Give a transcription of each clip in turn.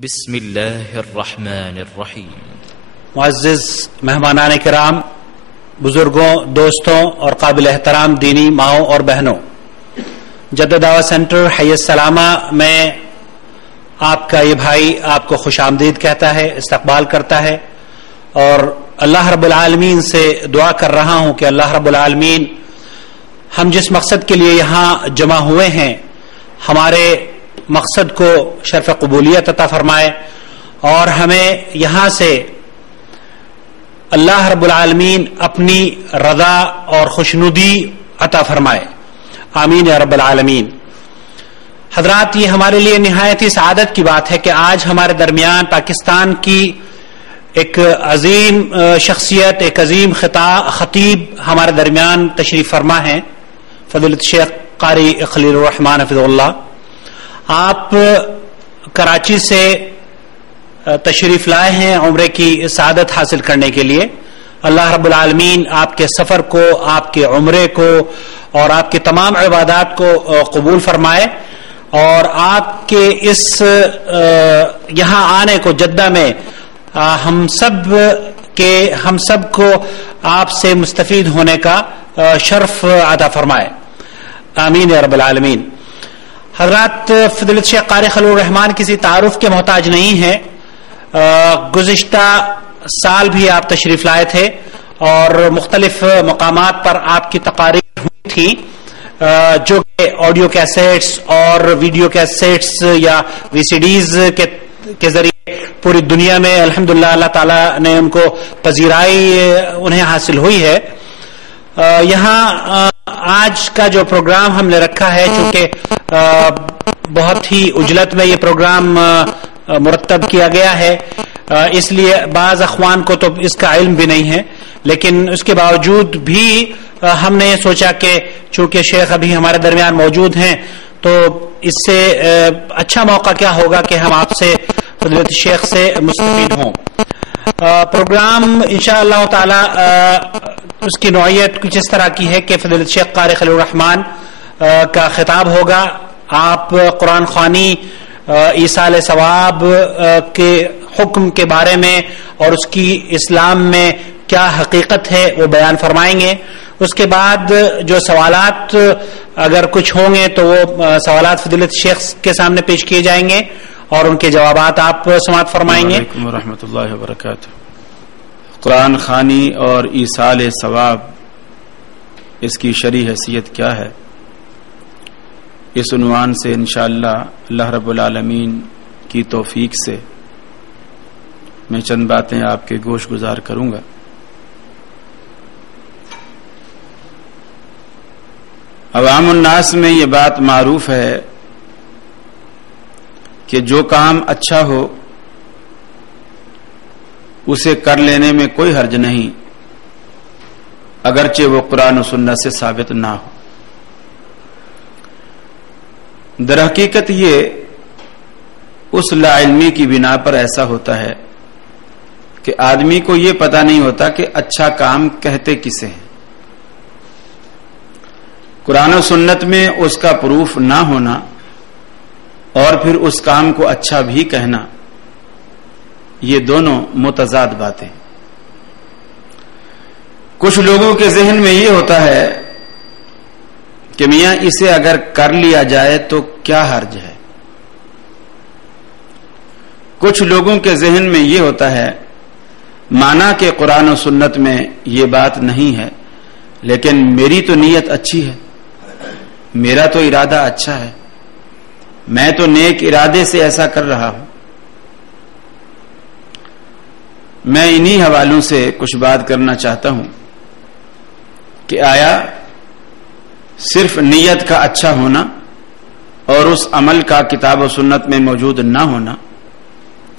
بسم اللہ الرحمن الرحیم۔ معزز مہمانان کرام، بزرگوں، دوستوں اور قابل احترام دینی ماؤں اور بہنوں، جدہ دعوت سینٹر حی السلامہ میں آپ کا یہ بھائی آپ کو خوش آمدید کہتا ہے، استقبال کرتا ہے، اور اللہ رب العالمین سے دعا کر رہا ہوں کہ اللہ رب العالمین ہم جس مقصد کے لیے یہاں جمع ہوئے ہیں ہمارے مقصد کو شرف قبولیت عطا فرمائے اور ہمیں یہاں سے اللہ رب العالمین اپنی رضا اور خوشنودی عطا فرمائے، آمین یا رب العالمین۔ حضرات، یہ ہمارے لیے نہایت ہی سعادت کی بات ہے کہ آج ہمارے درمیان پاکستان کی ایک عظیم شخصیت، ایک عظیم خطیب ہمارے درمیان تشریف فرما ہے، فضیلت شیخ قاری خلیل الرحمان حفظہ اللہ۔ آپ کراچی سے تشریف لائے ہیں عمرے کی سعادت حاصل کرنے کے لیے۔ اللہ رب العالمین آپ کے سفر کو، آپ کے عمرے کو اور آپ کے تمام عبادات کو قبول فرمائے، اور آپ کے اس یہاں آنے کو جدہ میں ہم سب کو آپ سے مستفید ہونے کا شرف عطا فرمائے، آمین یا رب العالمین۔ حضرات، فضیلت شیخ قاری خلیل الرحمان کسی تعارف کے محتاج نہیں ہے۔ گزشتہ سال بھی آپ تشریف لائے تھے اور مختلف مقامات پر آپ کی تقاریر ہوئی تھی، جو کہ آڈیو کیسیٹس اور ویڈیو کیسیٹس یا وی سی ڈیز کے ذریعے پوری دنیا میں الحمدللہ اللہ تعالیٰ نے ان کو پذیرائی انہیں حاصل ہوئی ہے۔ یہاں آج کا جو پروگرام ہم نے رکھا ہے، چونکہ بہت ہی عجلت میں یہ پروگرام مرتب کیا گیا ہے، اس لیے بعض اخوان کو تو اس کا علم بھی نہیں ہے، لیکن اس کے باوجود بھی ہم نے یہ سوچا کہ چونکہ شیخ ابھی ہمارے درمیان موجود ہیں تو اس سے اچھا موقع کیا ہوگا کہ ہم آپ سے فضیلت شیخ سے مستفید ہوں۔ پروگرام انشاءاللہ تعالی اس کی نوعیت کچھ اس طرح کی ہے کہ فضیلت شیخ قاری خلیل الرحمان کا خطاب ہوگا، آپ قرآن خوانی، ایصال ثواب کے حکم کے بارے میں اور اس کی اسلام میں کیا حقیقت ہے وہ بیان فرمائیں گے۔ اس کے بعد جو سوالات اگر کچھ ہوں گے تو وہ سوالات فضیلت شیخ کے سامنے پیش کیے جائیں گے اور ان کے جوابات آپ سماعت فرمائیں گے۔ وعلیکم ورحمۃ اللہ وبرکاتہ۔ قرآن خوانی اور ایصال ثواب، اس کی شرعی حیثیت کیا ہے، اس عنوان سے انشاءاللہ اللہ رب العالمین کی توفیق سے میں چند باتیں آپ کے گوش گزار کروں گا۔ عوام الناس میں یہ بات معروف ہے کہ جو کام اچھا ہو اسے کر لینے میں کوئی حرج نہیں، اگرچہ وہ قرآن و سنت سے ثابت نہ ہو۔ در حقیقت یہ اس لا علمی کی بنا پر ایسا ہوتا ہے کہ آدمی کو یہ پتہ نہیں ہوتا کہ اچھا کام کہتے کسے ہیں۔ قرآن و سنت میں اس کا پروف نہ ہونا اور پھر اس کام کو اچھا بھی کہنا، یہ دونوں متضاد باتیں۔ کچھ لوگوں کے ذہن میں یہ ہوتا ہے کہ میاں اسے اگر کر لیا جائے تو کیا حرج ہے۔ کچھ لوگوں کے ذہن میں یہ ہوتا ہے مانا کہ قرآن و سنت میں یہ بات نہیں ہے، لیکن میری تو نیت اچھی ہے، میرا تو ارادہ اچھا ہے، میں تو نیک ارادے سے ایسا کر رہا ہوں۔ میں انہی حوالوں سے کچھ بات کرنا چاہتا ہوں کہ آیا صرف نیت کا اچھا ہونا اور اس عمل کا کتاب و سنت میں موجود نہ ہونا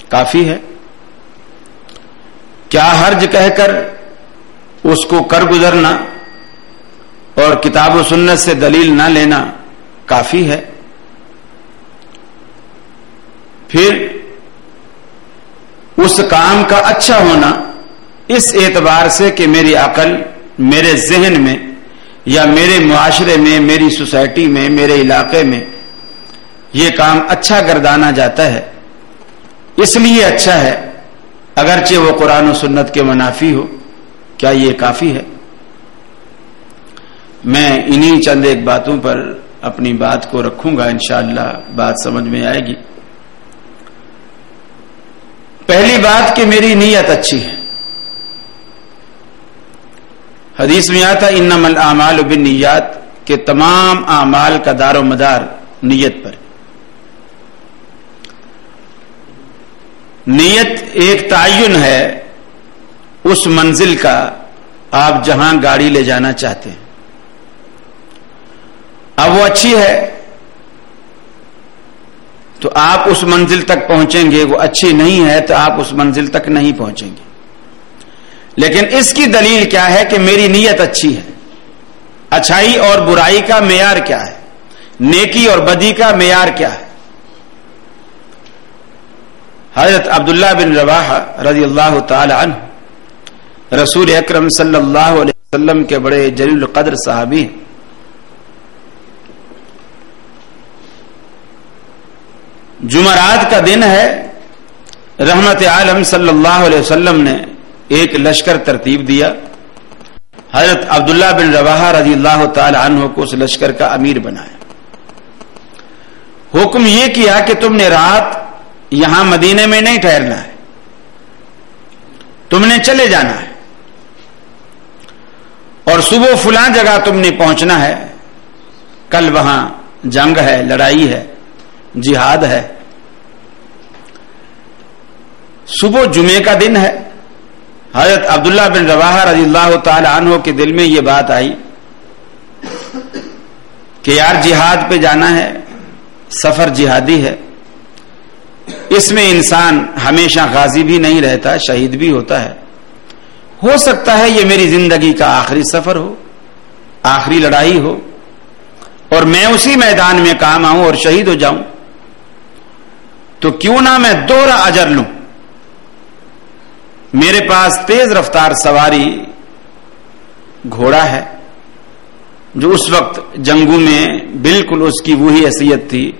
کافی ہے؟ کیا حرج کہہ کر اس کو کر گزرنا اور کتاب و سنت سے دلیل نہ لینا کافی ہے؟ پھر اس کام کا اچھا ہونا اس اعتبار سے کہ میری عقل، میرے ذہن میں یا میرے معاشرے میں، میری سوسائٹی میں، میرے علاقے میں یہ کام اچھا گردانا جاتا ہے، اس لیے اچھا ہے اگرچہ وہ قرآن و سنت کے منافی ہو. کیا یہ کافی ہے؟ میں انہی چند ایک باتوں پر اپنی بات کو رکھوں گا، انشاءاللہ بات سمجھ میں آئے گی. پہلی بات کہ میری نیت اچھی ہے. حدیث میں آتا انما الاعمال بالنیات کہ تمام اعمال کا دار و مدار نیت پر. نیت ایک تعین ہے اس منزل کا آپ جہاں گاڑی لے جانا چاہتے ہیں. اب وہ اچھی ہے تو آپ اس منزل تک پہنچیں گے، وہ اچھی نہیں ہے تو آپ اس منزل تک نہیں پہنچیں گے. لیکن اس کی دلیل کیا ہے کہ میری نیت اچھی ہے. اچھائی اور برائی کا معیار کیا ہے؟ نیکی اور بدی کا معیار کیا ہے؟ حضرت عبداللہ بن رواحہ رضی اللہ تعالی عنہ رسول اکرم صلی اللہ علیہ وسلم کے بڑے جلیل القدر صحابی ہیں. جمعرات کا دن ہے. رحمت عالم صلی اللہ علیہ وسلم نے ایک لشکر ترتیب دیا. حضرت عبداللہ بن رواحہ رضی اللہ تعالی عنہ کو اس لشکر کا امیر بنایا. حکم یہ کیا کہ تم نے رات یہاں مدینے میں نہیں ٹھہرنا ہے، تم نے چلے جانا ہے اور صبح فلاں جگہ تم نے پہنچنا ہے. کل وہاں جنگ ہے، لڑائی ہے، جہاد ہے. صبح جمعے کا دن ہے. حضرت عبداللہ بن رواحہ رضی اللہ تعالی عنہ کے دل میں یہ بات آئی کہ یار جہاد پہ جانا ہے، سفر جہادی ہے. اس میں انسان ہمیشہ غازی بھی نہیں رہتا، شہید بھی ہوتا ہے. ہو سکتا ہے یہ میری زندگی کا آخری سفر ہو، آخری لڑائی ہو اور میں اسی میدان میں کام آؤں اور شہید ہو جاؤں. تو کیوں نہ میں دوہرا اجر لوں. میرے پاس تیز رفتار سواری گھوڑا ہے جو اس وقت جنگوں میں بالکل اس کی وہی حیثیت تھی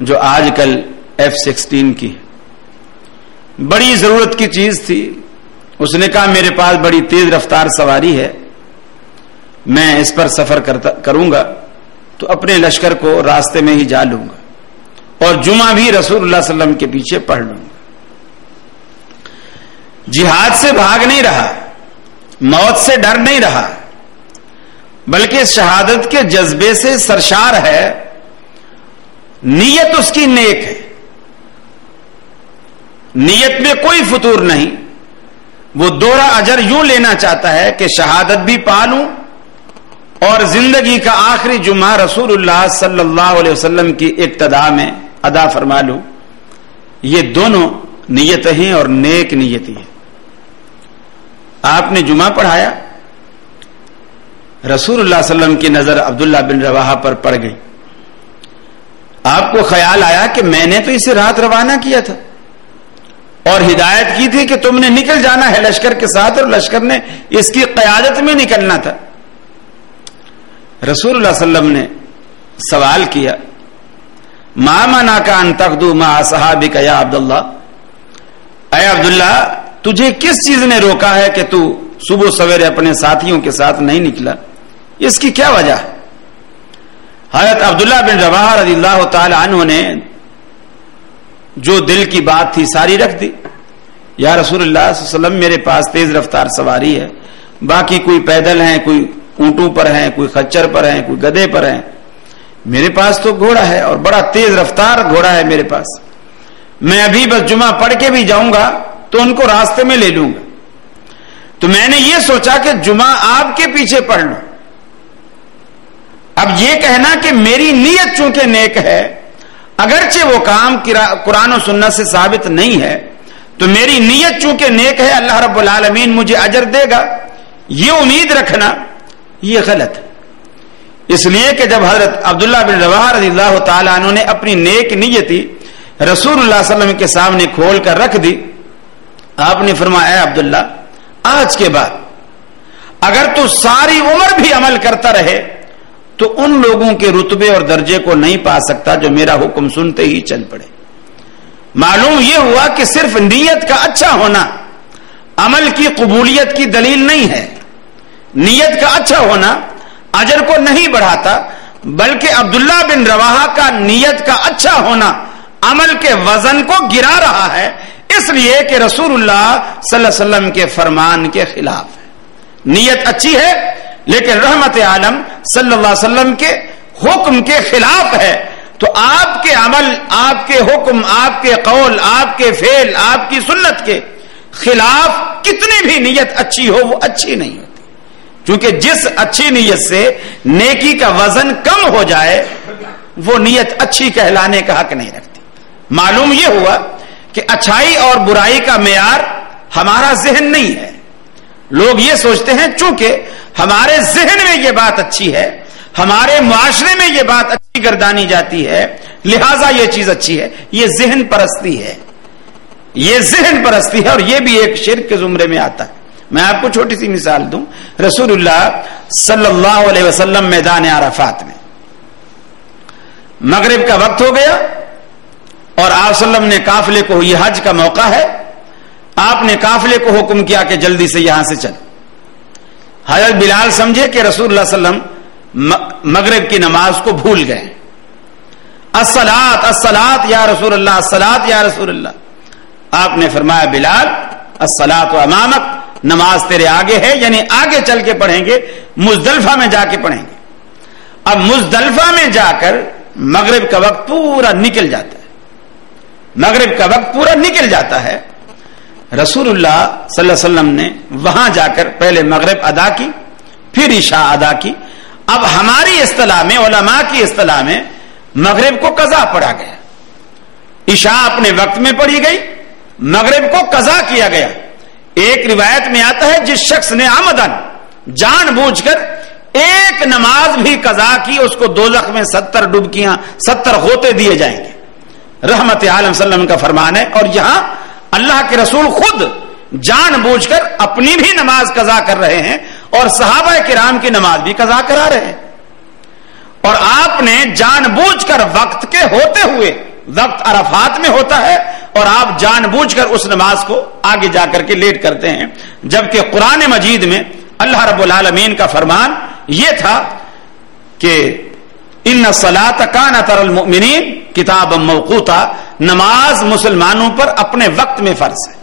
جو آج کل F-16 کی. بڑی ضرورت کی چیز تھی. اس نے کہا میرے پاس بڑی تیز رفتار سواری ہے، میں اس پر سفر کروں گا تو اپنے لشکر کو راستے میں ہی جا لوں گا اور جمعہ بھی رسول اللہ صلی اللہ علیہ وسلم کے پیچھے پڑھ لوں گا. جہاد سے بھاگ نہیں رہا، موت سے ڈر نہیں رہا، بلکہ شہادت کے جذبے سے سرشار ہے. نیت اس کی نیک ہے، نیت میں کوئی فتور نہیں. وہ دوہرا اجر یوں لینا چاہتا ہے کہ شہادت بھی پا لوں اور زندگی کا آخری جمعہ رسول اللہ صلی اللہ علیہ وسلم کی اقتداء میں ادا فرما لوں. یہ دونوں نیتیں ہیں اور نیک نیتی ہے. آپ نے جمعہ پڑھایا، رسول اللہ صلی اللہ علیہ وسلم کی نظر عبداللہ بن رواحہ پر پڑ گئی. آپ کو خیال آیا کہ میں نے تو اسے رات روانہ کیا تھا اور ہدایت کی تھی کہ تم نے نکل جانا ہے لشکر کے ساتھ اور لشکر نے اس کی قیادت میں نکلنا تھا. رسول اللہ صلی اللہ علیہ وسلم نے سوال کیا ما منعک ان تغدو مع اصحابک یا عبداللہ، اے عبداللہ تجھے کس چیز نے روکا ہے کہ تو صبح سویرے اپنے ساتھیوں کے ساتھ نہیں نکلا؟ اس کی کیا وجہ ہے؟ حضرت عبداللہ بن رواحہ رضی اللہ تعالی عنہ نے جو دل کی بات تھی ساری رکھ دی. یا رسول اللہ صلی اللہ علیہ وسلم میرے پاس تیز رفتار سواری ہے، باقی کوئی پیدل ہیں، کوئی اونٹوں پر ہیں، کوئی خچر پر ہیں، کوئی گدھے پر ہیں. میرے پاس تو گھوڑا ہے اور بڑا تیز رفتار گھوڑا ہے میرے پاس. میں ابھی بس جمعہ پڑھ کے بھی جاؤں گا تو ان کو راستے میں لے لوں گا. تو میں نے یہ سوچا کہ جمعہ آپ کے پیچھے پڑھ لوں. اب یہ کہنا کہ میری نیت چونکہ نیک ہے، اگرچہ وہ کام قرآن و سنت سے ثابت نہیں ہے، تو میری نیت چونکہ نیک ہے اللہ رب العالمین مجھے اجر دے گا، یہ امید رکھنا یہ غلط ہے. اس لیے کہ جب حضرت عبداللہ بن رواحہ رضی اللہ تعالیٰ عنہ نے اپنی نیک نیتی رسول اللہ صلی اللہ علیہ وسلم کے سامنے کھول کر رکھ دی، آپ نے فرمایا اے عبداللہ آج کے بعد اگر تو ساری عمر بھی عمل کرتا رہے تو ان لوگوں کے رتبے اور درجے کو نہیں پا سکتا جو میرا حکم سنتے ہی چل پڑے. معلوم یہ ہوا کہ صرف نیت کا اچھا ہونا عمل کی قبولیت کی دلیل نہیں ہے. نیت کا اچھا ہونا اجر کو نہیں بڑھاتا، بلکہ عبداللہ بن رواحہ کا نیت کا اچھا ہونا عمل کے وزن کو گرا رہا ہے، اس لیے کہ رسول اللہ صلی اللہ علیہ وسلم کے فرمان کے خلاف ہے. نیت اچھی ہے لیکن رحمت عالم صلی اللہ علیہ وسلم کے حکم کے خلاف ہے، تو آپ کے عمل، آپ کے حکم، آپ کے قول، آپ کے فعل، آپ کی سنت کے خلاف کتنی بھی نیت اچھی ہو وہ اچھی نہیں ہوتی، کیونکہ جس اچھی نیت سے نیکی کا وزن کم ہو جائے وہ نیت اچھی کہلانے کا حق نہیں رکھتی. معلوم یہ ہوا کہ اچھائی اور برائی کا معیار ہمارا ذہن نہیں ہے. لوگ یہ سوچتے ہیں چونکہ ہمارے ذہن میں یہ بات اچھی ہے، ہمارے معاشرے میں یہ بات اچھی گردانی جاتی ہے، لہذا یہ چیز اچھی ہے. یہ ذہن پرستی ہے، یہ ذہن پرستی ہے، اور یہ بھی ایک شرک کے زمرے میں آتا ہے. میں آپ کو چھوٹی سی مثال دوں. رسول اللہ صلی اللہ علیہ وسلم میدان عرفات میں مغرب کا وقت ہو گیا اور آپ صلی اللہ علیہ وسلم نے قافلے کو، یہ حج کا موقع ہے، آپ نے قافلے کو حکم کیا کہ جلدی سے یہاں سے چل. حضرت بلال سمجھے کہ رسول اللہ صلی اللہ علیہ وسلم مغرب کی نماز کو بھول گئے. الصلاۃ الصلاۃ یا رسول اللہ، الصلاۃ یا رسول اللہ. آپ نے فرمایا بلال الصلاۃ امامک، نماز تیرے آگے ہے، یعنی آگے چل کے پڑھیں گے، مزدلفہ میں جا کے پڑھیں گے. اب مزدلفہ میں جا کر مغرب کا وقت پورا نکل جاتا ہے، مغرب کا وقت پورا نکل جاتا ہے. رسول اللہ صلی اللہ علیہ وسلم نے وہاں جا کر پہلے مغرب ادا کی، پھر عشاء ادا کی. اب ہماری اصطلاح میں، علماء کی اصطلاح میں، مغرب کو قضا پڑھا گیا، عشاء اپنے وقت میں پڑھی گئی، مغرب کو قضا کیا گیا. ایک روایت میں آتا ہے جس شخص نے عمدن، جان بوجھ کر ایک نماز بھی قضا کی، اس کو دوزخ میں 70 ڈبکیاں، 70 غوطے دیے جائیں گے. رحمت عالم صلی اللہ علیہ وسلم کا فرمان ہے. اور یہاں اللہ کے رسول خود جان بوجھ کر اپنی بھی نماز قضا کر رہے ہیں اور صحابہ کرام کی نماز بھی قضا کرا رہے ہیں. اور آپ نے جان بوجھ کر وقت کے ہوتے ہوئے، وقت عرفات میں ہوتا ہے اور آپ جان بوجھ کر اس نماز کو آگے جا کر کے لیٹ کرتے ہیں، جبکہ قرآن مجید میں اللہ رب العالمین کا فرمان یہ تھا کہ ان الصلاۃ کانت علی المؤمنین کتابا موقوتا، نماز مسلمانوں پر اپنے وقت میں فرض ہے،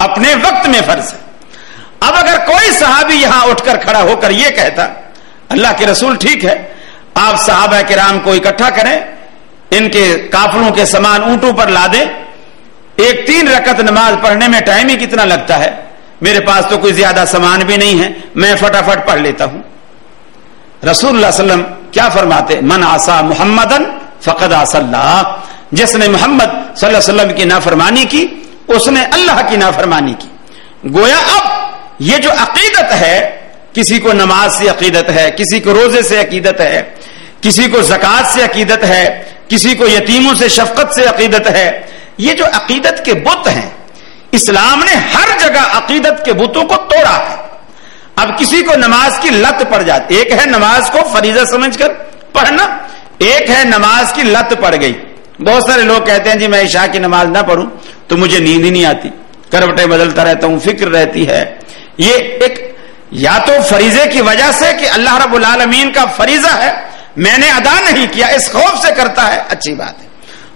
اپنے وقت میں فرض ہے. اب اگر کوئی صحابی یہاں اٹھ کر کھڑا ہو کر یہ کہتا اللہ کے رسول ٹھیک ہے آپ صحابہ کرام کو اکٹھا کریں، ان کے قافلوں کے سامان اونٹوں پر لا دیں، ایک 3 رکعت نماز پڑھنے میں ٹائم ہی کتنا لگتا ہے، میرے پاس تو کوئی زیادہ سامان بھی نہیں ہے، میں فٹافٹ پڑھ لیتا ہوں. رسول اللہ صلی اللہ علیہ وسلم کیا فرماتے؟ من عصا محمدن فقد عصا اللہ، جس نے محمد صلی اللہ علیہ وسلم کی نافرمانی کی اس نے اللہ کی نافرمانی کی. گویا اب یہ جو عقیدت ہے، کسی کو نماز سے عقیدت ہے، کسی کو روزے سے عقیدت ہے، کسی کو زکوٰۃ سے عقیدت ہے، کسی کو یتیموں سے شفقت سے عقیدت ہے، یہ جو عقیدت کے بت ہیں، اسلام نے ہر جگہ عقیدت کے بتوں کو توڑا ہے. اب کسی کو نماز کی لت پڑ جاتی، ایک ہے نماز کو فریضہ سمجھ کر پڑھنا، ایک ہے نماز کی لت پڑ گئی. بہت سارے لوگ کہتے ہیں جی میں عشاء کی نماز نہ پڑھوں تو مجھے نیند ہی نہیں آتی، کروٹیں بدلتا رہتا ہوں، فکر رہتی ہے. یہ ایک یا تو فریضے کی وجہ سے کہ اللہ رب العالمین کا فریضہ ہے میں نے ادا نہیں کیا، اس خوف سے کرتا ہے، اچھی بات ہے.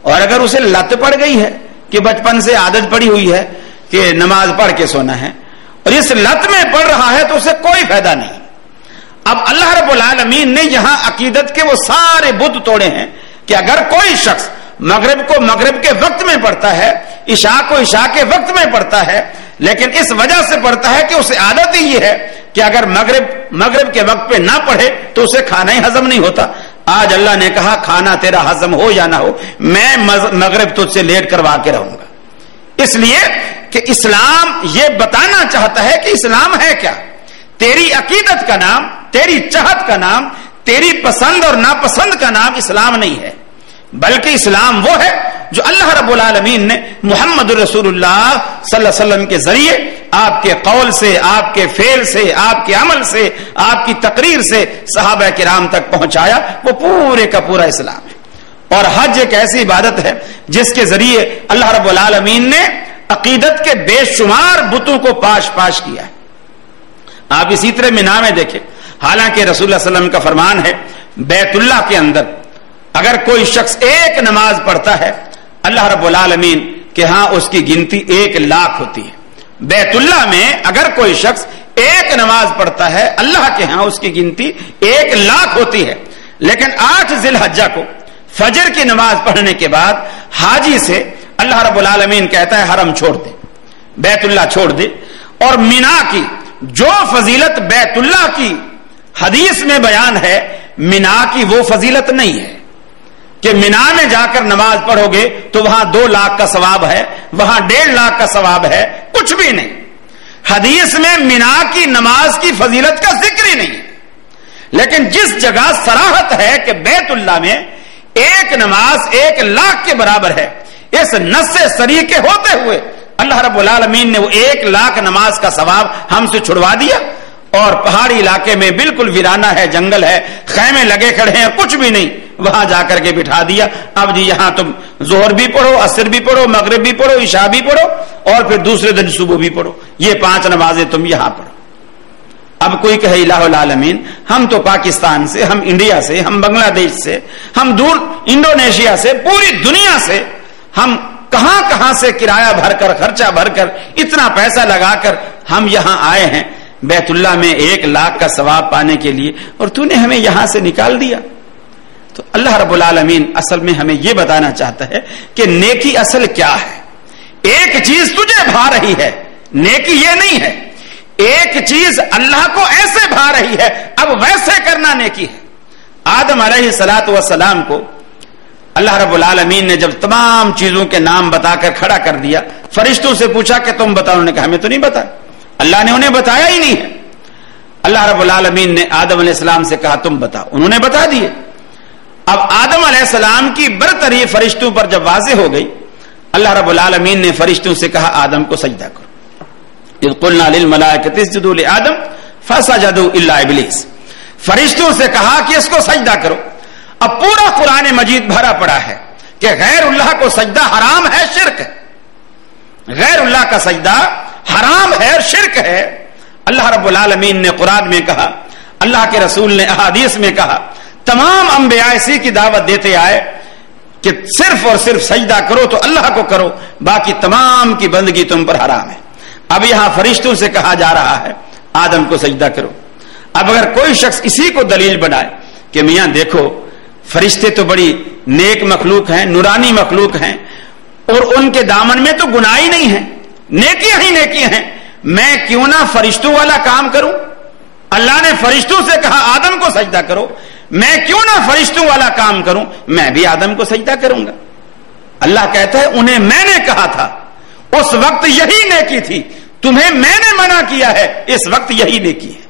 اور اگر اسے لت پڑ گئی ہے کہ بچپن سے عادت پڑی ہوئی ہے کہ نماز پڑھ کے سونا ہے اور اس لت میں پڑھ رہا ہے تو اسے کوئی فائدہ نہیں. اب اللہ رب العالمین نے یہاں عقیدت کے وہ سارے بت توڑے ہیں کہ اگر کوئی شخص مغرب کو مغرب کے وقت میں پڑھتا ہے، عشاء کو عشاء کے وقت میں پڑھتا ہے، لیکن اس وجہ سے پڑھتا ہے کہ اسے عادت ہی یہ ہے کہ اگر مغرب کے وقت پہ نہ پڑھے تو اسے کھانا ہی ہضم نہیں ہوتا. آج اللہ نے کہا کھانا تیرا ہضم ہو یا نہ ہو، میں مغرب تجھ سے لیٹ کروا کے رہوں گا. اس لیے کہ اسلام یہ بتانا چاہتا ہے کہ اسلام ہے کیا. تیری عقیدت کا نام، تیری چاہت کا نام، تیری پسند اور ناپسند کا نام اسلام نہیں ہے، بلکہ اسلام وہ ہے جو اللہ رب العالمین نے محمد رسول اللہ صلی اللہ علیہ وسلم کے ذریعے آپ کے قول سے، آپ کے فعل سے، آپ کے عمل سے، آپ کی تقریر سے صحابہ کرام تک پہنچایا. وہ پورے کا پورا اسلام ہے. اور حج ایک ایسی عبادت ہے جس کے ذریعے اللہ رب العالمین نے عقیدت کے بے شمار بتوں کو پاش پاش کیا ہے. آپ اسی طرح مینا میں دیکھیں, حالانکہ رسول اللہ صلی اللہ علیہ وسلم کا فرمان ہے بیت اللہ کے اندر اگر کوئی شخص ایک نماز پڑھتا ہے اللہ رب العالمین کے ہاں اس کی گنتی 1,00,000 ہوتی ہے. بیت اللہ میں اگر کوئی شخص ایک نماز پڑھتا ہے اللہ کے ہاں اس کی گنتی 1,00,000 ہوتی ہے. لیکن 8 ذی الحجہ کو فجر کی نماز پڑھنے کے بعد حاجی سے اللہ رب العالمین کہتا ہے حرم چھوڑ دے, بیت اللہ چھوڑ دے. اور مینا کی جو فضیلت بیت اللہ کی حدیث میں بیان ہے مینا کی وہ فضیلت نہیں ہے کہ مینا میں جا کر نماز پڑھو گے تو وہاں 2,00,000 کا ثواب ہے, وہاں 1,50,000 کا ثواب ہے, کچھ بھی نہیں. حدیث میں مینا کی نماز کی فضیلت کا ذکر ہی نہیں. لیکن جس جگہ صراحت ہے کہ بیت اللہ میں ایک نماز 1,00,000 کے برابر ہے, اس نص صریح کے ہوتے ہوئے اللہ رب العالمین نے وہ 1,00,000 نماز کا ثواب ہم سے چھڑوا دیا. اور پہاڑی علاقے میں بالکل ویرانہ ہے, جنگل ہے, خیمے لگے کھڑے ہیں, کچھ بھی نہیں, وہاں جا کر کے بٹھا دیا. اب جی یہاں تم ظہر بھی پڑھو, عصر بھی پڑھو, مغرب بھی پڑھو, عشاء بھی پڑھو اور پھر دوسرے دن صبح بھی پڑھو, یہ 5 نمازیں تم یہاں پڑھو. اب کوئی کہے الہ العالمین ہم تو پاکستان سے, ہم انڈیا سے, ہم بنگلہ دیش سے, ہم دور انڈونیشیا سے, پوری دنیا سے, ہم کہاں کہاں سے کرایہ بھر کر, خرچہ بھر کر, اتنا پیسہ لگا کر ہم یہاں آئے ہیں بیت اللہ میں 1,00,000 کا ثواب پانے کے لیے, اور تو نے ہمیں یہاں سے نکال دیا. تو اللہ رب العالمین اصل میں ہمیں یہ بتانا چاہتا ہے کہ نیکی اصل کیا ہے. ایک چیز تجھے بھا رہی ہے, نیکی یہ نہیں ہے. ایک چیز اللہ کو ایسے بھا رہی ہے, اب ویسے کرنا نیکی ہے. آدم علیہ الصلوۃ والسلام کو اللہ رب العالمین نے جب تمام چیزوں کے نام بتا کر کھڑا کر دیا, فرشتوں سے پوچھا کہ تم بتاؤ, انہوں نے کہا ہمیں تو نہیں بتا, اللہ نے انہیں بتایا ہی نہیں ہے. اللہ رب العالمین نے آدم علیہ السلام سے کہا تم بتاؤ, انہوں نے بتا دیے. اب آدم علیہ السلام کی برتری فرشتوں پر جب واضح ہو گئی, اللہ رب العالمین نے فرشتوں سے کہا آدم کو سجدہ کرو. اذ قلنا للملائکۃ اسجدوا لآدم فسجدوا الا ابلیس, فرشتوں سے کہا کہ اس کو سجدہ کرو. اب پورا قرآن مجید بھرا پڑا ہے کہ غیر اللہ کو سجدہ حرام ہے, شرک ہے. غیر اللہ کا سجدہ حرام ہے, شرک ہے. اللہ رب العالمین نے قرآن میں کہا, اللہ کے رسول نے احادیث میں کہا, تمام انبیاء اسی کی دعوت دیتے آئے کہ صرف اور صرف سجدہ کرو تو اللہ کو کرو, باقی تمام کی بندگی تم پر حرام ہے. اب یہاں فرشتوں سے کہا جا رہا ہے آدم کو سجدہ کرو. اب اگر کوئی شخص اسی کو دلیل بنائے کہ میاں دیکھو فرشتے تو بڑی نیک مخلوق ہیں, نورانی مخلوق ہیں, اور ان کے دامن میں تو گناہ ہی نہیں ہے, نیکیاں ہی نیکیاں ہیں, میں کیوں نہ فرشتوں والا کام کروں. اللہ نے فرشتوں سے کہا آدم کو سجدہ کرو, میں کیوں نہ فرشتوں والا کام کروں, میں بھی آدم کو سجدہ کروں گا. اللہ کہتا ہے انہیں میں نے کہا تھا, اس وقت یہی نیکی تھی, تمہیں میں نے منع کیا ہے, اس وقت یہی نیکی ہے.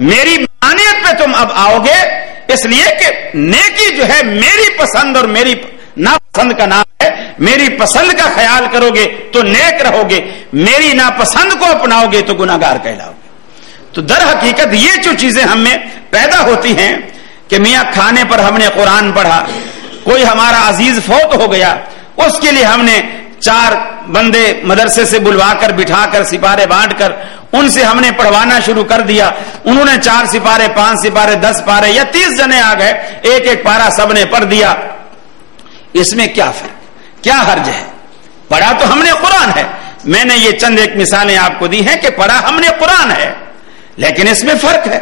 میری مانیت پہ تم اب آؤ گے, اس لیے کہ نیکی جو ہے میری پسند اور میری ناپسند کا نام ہے. میری پسند کا خیال کرو گے تو نیک رہو گے, میری ناپسند کو اپناؤ گے تو گناہگار کہلاؤ گے. تو در حقیقت یہ جو چیزیں ہم میں پیدا ہوتی ہیں کہ میاں کھانے پر ہم نے قرآن پڑھا, کوئی ہمارا عزیز فوت ہو گیا, اس کے لیے ہم نے 4 بندے مدرسے سے بلوا کر بٹھا کر سپارے بانٹ کر ان سے ہم نے پڑھوانا شروع کر دیا. انہوں نے 4 سپارے, 5 سپارے, 10 پارے یا 30 جنے آ گئے, ایک پارا سب نے پڑھ دیا. اس میں کیا فرق, کیا حرج ہے؟ پڑھا تو ہم نے قرآن ہے. میں نے یہ چند ایک مثالیں آپ کو دی ہیں کہ پڑھا ہم نے قرآن ہے, لیکن اس میں فرق ہے.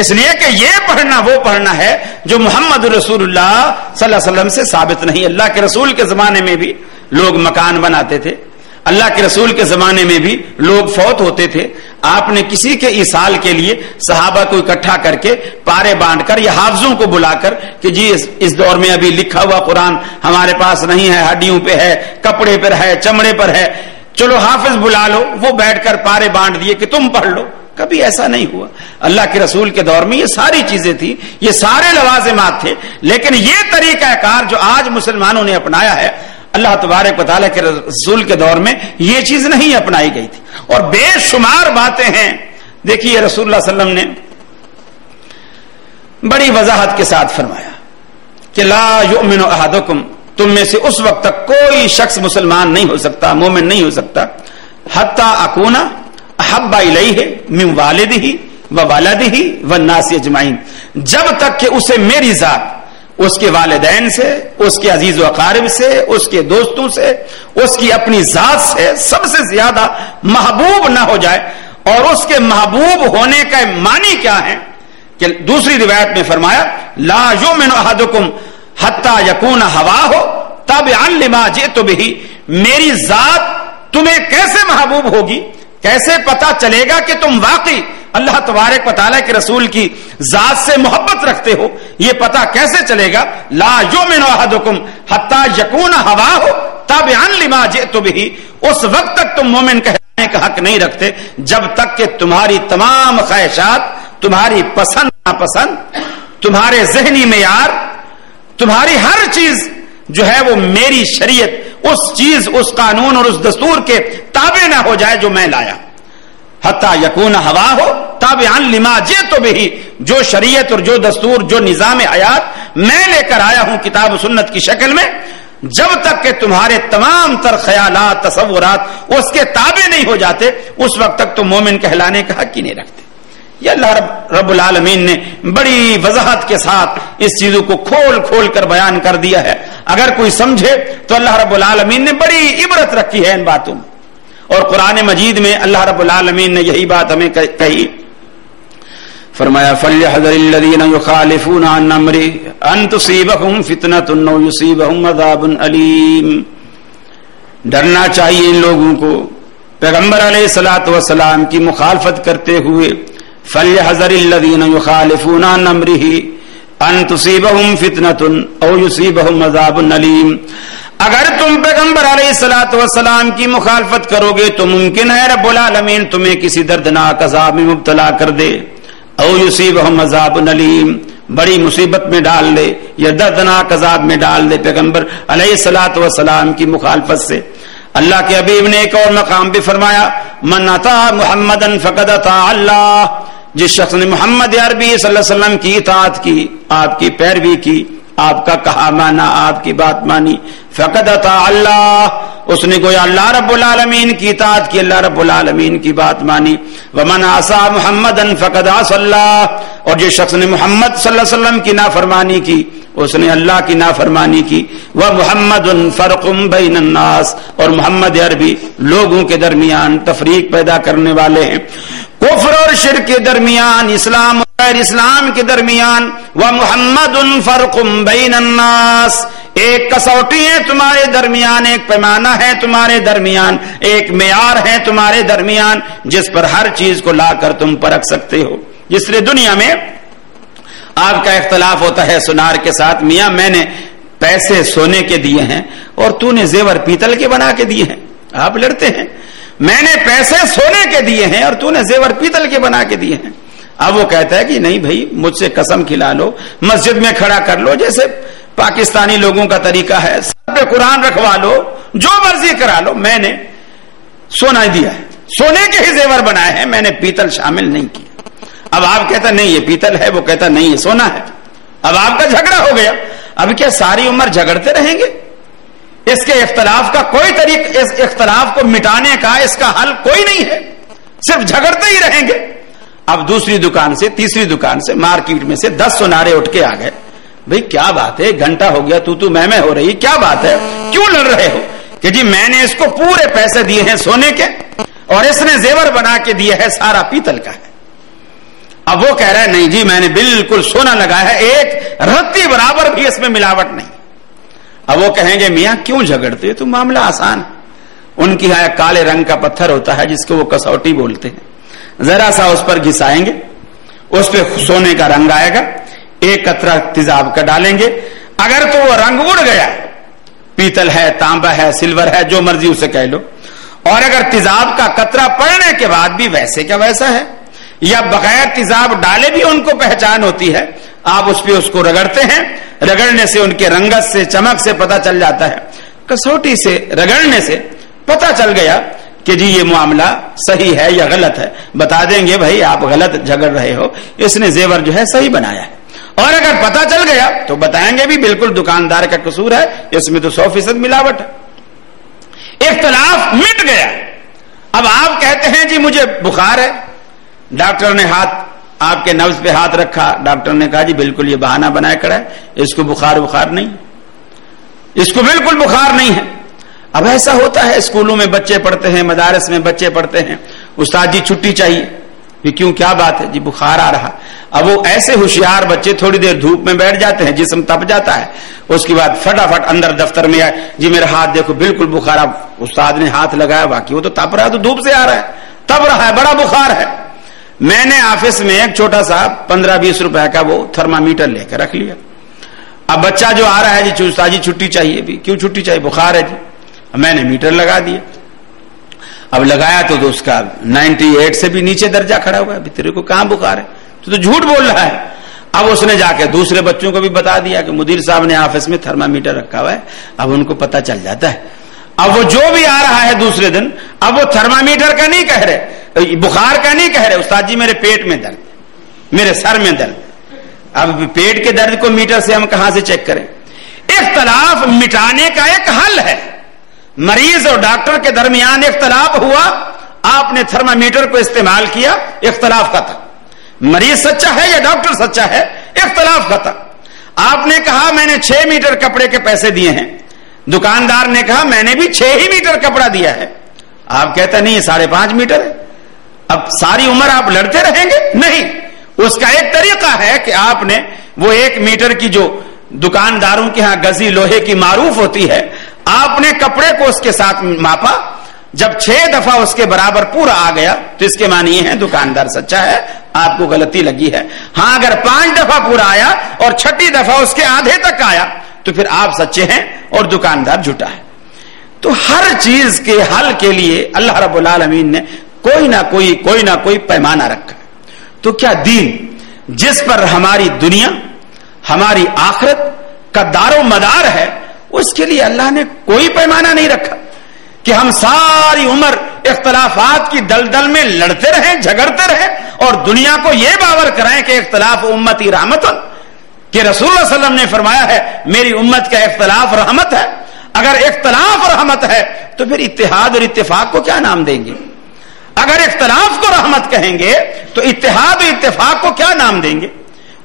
اس لیے کہ یہ پڑھنا وہ پڑھنا ہے جو محمد رسول اللہ صلی اللہ علیہ وسلم سے ثابت نہیں. اللہ کے رسول کے زمانے میں بھی لوگ مکان بناتے تھے, اللہ کے رسول کے زمانے میں بھی لوگ فوت ہوتے تھے. آپ نے کسی کے ایصال کے لیے صحابہ کو اکٹھا کر کے پارے بانٹ کر یا حافظوں کو بلا کر کہ جی اس دور میں ابھی لکھا ہوا قرآن ہمارے پاس نہیں ہے, ہڈیوں پہ ہے, کپڑے پر ہے, چمڑے پر ہے, چلو حافظ بلا لو, وہ بیٹھ کر پارے بانٹ دیے کہ تم پڑھ لو. کبھی ایسا نہیں ہوا. اللہ کے رسول کے دور میں یہ ساری چیزیں تھی, یہ سارے لوازمات تھے, لیکن یہ طریقہ کار جو آج مسلمانوں نے اپنایا ہے, اللہ تبارک و تعالیٰ کے رسول کے دور میں یہ چیز نہیں اپنائی گئی تھی. اور بے شمار باتیں ہیں. دیکھیے رسول اللہ صلی اللہ علیہ وسلم نے بڑی وضاحت کے ساتھ فرمایا کہ لا یؤمن احدکم، تم میں سے اس وقت تک کوئی شخص مسلمان نہیں ہو سکتا، مومن نہیں ہو سکتا، حتی اکون احب الیہ من والدہ وولدہ والناس اجمعین، جب تک کہ اسے میری ذات اس کے والدین سے، اس کے عزیز و اقارب سے، اس کے دوستوں سے، اس کی اپنی ذات سے سب سے زیادہ محبوب نہ ہو جائے۔ اور اس کے محبوب ہونے کا معنی کیا ہے کہ دوسری روایت میں فرمایا لا یؤمن احدکم حتی یکون ہواہ تابعا لما جئت بہ، میری ذات تمہیں کیسے محبوب ہوگی، کیسے پتا چلے گا کہ تم واقعی اللہ تبارک و تعالیٰ کے رسول کی ذات سے محبت رکھتے ہو، یہ پتا کیسے چلے گا؟ لا یؤمن احدکم حتی یکون ہواہ تابعا لما جئت بہ، اس وقت تک تم مومن کہلانے کا حق نہیں رکھتے جب تک کہ تمہاری تمام خواہشات، تمہاری پسند ناپسند، تمہارے ذہنی معیار، تمہاری ہر چیز جو ہے وہ میری شریعت، اس چیز، اس قانون اور اس دستور کے تابع نہ ہو جائے جو میں لایا۔ حتی یکون ہواہ تابعا لما جئت بہ، جو شریعت اور جو دستور، جو نظام حیات میں لے کر آیا ہوں کتاب و سنت کی شکل میں، جب تک کہ تمہارے تمام تر خیالات، تصورات اس کے تابع نہیں ہو جاتے، اس وقت تک تم مومن کہلانے کا حق ہی نہیں رکھتے۔ یہ اللہ رب العالمین نے بڑی وضاحت کے ساتھ اس چیزوں کو کھول کھول کر بیان کر دیا ہے۔ اگر کوئی سمجھے تو اللہ رب العالمین نے بڑی عبرت رکھی ہے ان باتوں میں، اور قرآن مجید میں اللہ رب العالمین نے یہی بات ہمیں کہی، فرمایا فَلْيَحْذَرِ الَّذِينَ يُخَالِفُونَ عَنْ أَمْرِهِ أَن تُصِيبَهُمْ فِتْنَةٌ أَوْ يُصِيبَهُمْ عَذَابٌ أَلِيمٌ، ڈرنا چاہیے ان لوگوں کو پیغمبر علیہ الصلوۃ والسلام کی مخالفت کرتے ہوئے۔ فَلْيَحْذَرِ الَّذِينَ يُخَالِفُونَ عَنْ أَمْرِهِ أَن تُصِيبَهُمْ فِتْنَةٌ أَوْ يُصِيبَهُمْ عَذَابٌ أَلِيمٌ، اگر تم پیغمبر علیہ الصلوۃ والسلام کی مخالفت کرو گے تو ممکن ہے رب العالمین تمہیں کسی دردناک عذاب میں مبتلا کر دے، او یصیبہم عذاب علیم، بڑی مصیبت میں ڈال دے یا دردناک عذاب میں ڈال دے پیغمبر علیہ الصلوۃ والسلام کی مخالفت سے۔ اللہ کے حبیب نے ایک اور مقام بھی فرمایا من اطاع محمدا فقد اطاع اللہ، جس شخص نے محمد عربی صلی اللہ علیہ وسلم کی اطاعت کی، آپ کی پیروی کی، آپ کا کہا مانا، آپ کی بات مانی، فقد اطاع اللہ، اس نے گویا اللہ رب العالمین کی اطاعت کی، اللہ رب العالمین کی بات مانی۔ ومن عصى محمدا فقد عصى اللہ، اور جس شخص نے محمد صلی اللہ علیہ وسلم کی نافرمانی کی اس نے اللہ کی نافرمانی کی۔ ومحمد فرق بین الناس، اور محمد عربی لوگوں کے درمیان تفریق پیدا کرنے والے ہیں، کفر اور شرک کے درمیان، اسلام اور غیر اسلام کے درمیان۔ ومحمد فرق بین الناس، ایک کسوٹی ہے تمہارے درمیان، ایک پیمانہ ہے تمہارے درمیان، ایک معیار ہے تمہارے درمیان جس پر ہر چیز کو لا کر تم پرکھ سکتے ہو۔ جس طرح دنیا میں آپ کا اختلاف ہوتا ہے سنار کے ساتھ، میاں میں نے پیسے سونے کے دیے ہیں اور تو نے زیور پیتل کے بنا کے دیے ہیں، آپ لڑتے ہیں۔ میں نے پیسے سونے کے دیے ہیں اور تو نے زیور پیتل کے بنا کے دیے ہیں۔ اب وہ کہتا ہے کہ نہیں بھائی مجھ سے قسم کھلا لو، مسجد میں کھڑا کر لو، جیسے پاکستانی لوگوں کا طریقہ ہے، سر پہ قرآن رکھوا لو، جو مرضی کرا لو، میں نے سونا دیا ہے، سونے کے ہی زیور بنائے ہیں، میں نے پیتل شامل نہیں کیا۔ اب آپ کہتا نہیں یہ پیتل ہے، وہ کہتا نہیں یہ سونا ہے، اب آپ کا جھگڑا ہو گیا۔ اب کیا ساری عمر جھگڑتے رہیں گے؟ اس کے اختلاف کا کوئی طریقہ، اس اختلاف کو مٹانے کا اس کا حل کوئی نہیں ہے، صرف جھگڑتے ہی رہیں گے۔ اب دوسری دکان سے، تیسری دکان سے، مارکیٹ میں سے 10 سنارے اٹھ کے آ گئے، بھئی کیا بات ہے، گھنٹہ ہو گیا تو میں ہو رہی، کیا بات ہے، کیوں لڑ رہے ہو؟ کہ جی میں نے اس کو پورے پیسے دیے ہیں سونے کے اور اس نے زیور بنا کے دیا ہے سارا پیتل کا ہے۔ اب وہ کہہ رہا ہے نہیں جی میں نے بالکل سونا لگایا ہے، ایک رتی برابر بھی اس میں ملاوٹ نہیں۔ اب وہ کہیں گے میاں کیوں جھگڑتے، تو معاملہ آسان ہے۔ ان کی یہاں کالے رنگ کا پتھر ہوتا ہے جس کو وہ کسوٹی بولتے ہیں، ذرا سا اس پر گھسائیں گے، اس پہ سونے کا رنگ آئے گا، ایک قطرہ تیزاب کا ڈالیں گے، اگر تو وہ رنگ اڑ گیا، پیتل ہے، تانبا ہے، سلور ہے، جو مرضی اسے کہہ لو، اور اگر تیزاب کا قطرہ پڑنے کے بعد بھی ویسے کا ویسا ہے، یا بغیر تیزاب ڈالے بھی ان کو پہچان ہوتی ہے، آپ اس پہ اس کو رگڑتے ہیں، رگڑنے سے ان کے رنگت سے، چمک سے پتہ چل جاتا ہے، کسوٹی سے رگڑنے سے پتہ چل گیا کہ جی یہ معاملہ صحیح ہے یا غلط ہے، بتا دیں گے بھائی آپ غلط جھگڑ رہے ہو، اس نے زیور جو ہے صحیح بنایا ہے۔ اور اگر پتہ چل گیا تو بتائیں گے بھی بالکل دکاندار کا قصور ہے، اس میں تو 100% ملاوٹ ہے۔ اختلاف مٹ گیا۔ اب آپ کہتے ہیں جی مجھے بخار ہے، ڈاکٹر نے آپ کے نبض پہ ہاتھ رکھا، ڈاکٹر نے کہا جی بالکل یہ بہانہ بنایا کھڑا ہے، اس کو بخار نہیں، اس کو بالکل بخار نہیں ہے۔ اب ایسا ہوتا ہے، اسکولوں میں بچے پڑھتے ہیں، مدارس میں بچے پڑھتے ہیں، استاد جی چھٹی چاہیے، کیوں کیا بات ہے جی بخار آ رہا۔ اب وہ ایسے ہوشیار بچے تھوڑی دیر دھوپ میں بیٹھ جاتے ہیں، جسم تپ جاتا ہے، اس کے بعد فٹافٹ اندر دفتر میں آئے جی میرا ہاتھ دیکھو بالکل بخار۔ اب استاد نے ہاتھ لگایا، باقی وہ تو تپ رہا ہے، تو دھوپ سے آ رہا ہے، تپ رہا ہے، بڑا بخار ہے۔ میں نے آفس میں ایک چھوٹا سا 15-20 روپے کا وہ تھرمامیٹر لے کے رکھ لیا۔ اب بچہ جو آ رہا ہے جی استاد جی چھٹی چاہیے، بھی کیوں چھٹی چاہیے، بخار ہے جی۔ میں نے میٹر لگا دیا، اب لگایا تو اس کا 98 سے بھی نیچے درجہ کھڑا ہوا ہے، ابھی تیرے کو کہاں بخار ہے، تو جھوٹ بول رہا ہے۔ اب اس نے جا کے دوسرے بچوں کو بھی بتا دیا کہ مدیر صاحب نے آفس میں تھرمامیٹر رکھا ہوا ہے، اب ان کو پتہ چل جاتا ہے۔ اب وہ جو بھی آ رہا ہے دوسرے دن، اب وہ تھرمامیٹر کا نہیں کہہ رہے، بخار کا نہیں کہہ رہے، استاد جی میرے پیٹ میں درد، میرے سر میں درد۔ اب پیٹ کے درد کو میٹر سے ہم کہاں سے چیک کریں؟ اختلاف مٹانے کا ایک حل ہے۔ مریض اور ڈاکٹر کے درمیان اختلاف ہوا، آپ نے تھرمامیٹر کو استعمال کیا، اختلاف ختم۔ مریض سچا ہے یا ڈاکٹر سچا ہے، اختلاف ختم۔ آپ نے کہا میں نے 6 میٹر کپڑے کے پیسے دیے ہیں، دکاندار نے کہا میں نے بھی 6 ہی میٹر کپڑا دیا ہے۔ آپ کہتے نہیں 5.5 میٹر ہے، اب ساری عمر آپ لڑتے رہیں گے؟ نہیں، اس کا ایک طریقہ ہے کہ آپ نے وہ 1 میٹر کی جو دکانداروں کے ہاں گزی لوہے کی معروف ہوتی ہے، آپ نے کپڑے کو اس کے ساتھ ماپا، جب 6 دفعہ اس کے برابر پورا آ گیا تو اس کے معنی یہ ہے دکاندار سچا ہے، آپ کو غلطی لگی ہے۔ ہاں اگر 5 دفعہ پورا آیا اور 6ٹھی دفعہ اس کے آدھے تک آیا تو پھر آپ سچے ہیں اور دکاندار جھوٹا ہے۔ تو ہر چیز کے حل کے لیے اللہ رب العالمین نے کوئی نہ کوئی پیمانہ رکھا۔ تو کیا دین جس پر ہماری دنیا ہماری آخرت کا دار و مدار ہے، اس کے لیے اللہ نے کوئی پیمانہ نہیں رکھا کہ ہم ساری عمر اختلافات کی دلدل میں لڑتے رہیں، جھگڑتے رہیں اور دنیا کو یہ باور کرائیں کہ اختلاف امتی رحمت، کہ رسول اللہ صلی اللہ علیہ وسلم نے فرمایا ہے میری امت کا اختلاف رحمت ہے۔ اگر اختلاف رحمت ہے تو پھر اتحاد اور اتفاق کو کیا نام دیں گے؟ اگر اختلاف کو رحمت کہیں گے تو اتحاد اور اتفاق کو کیا نام دیں گے؟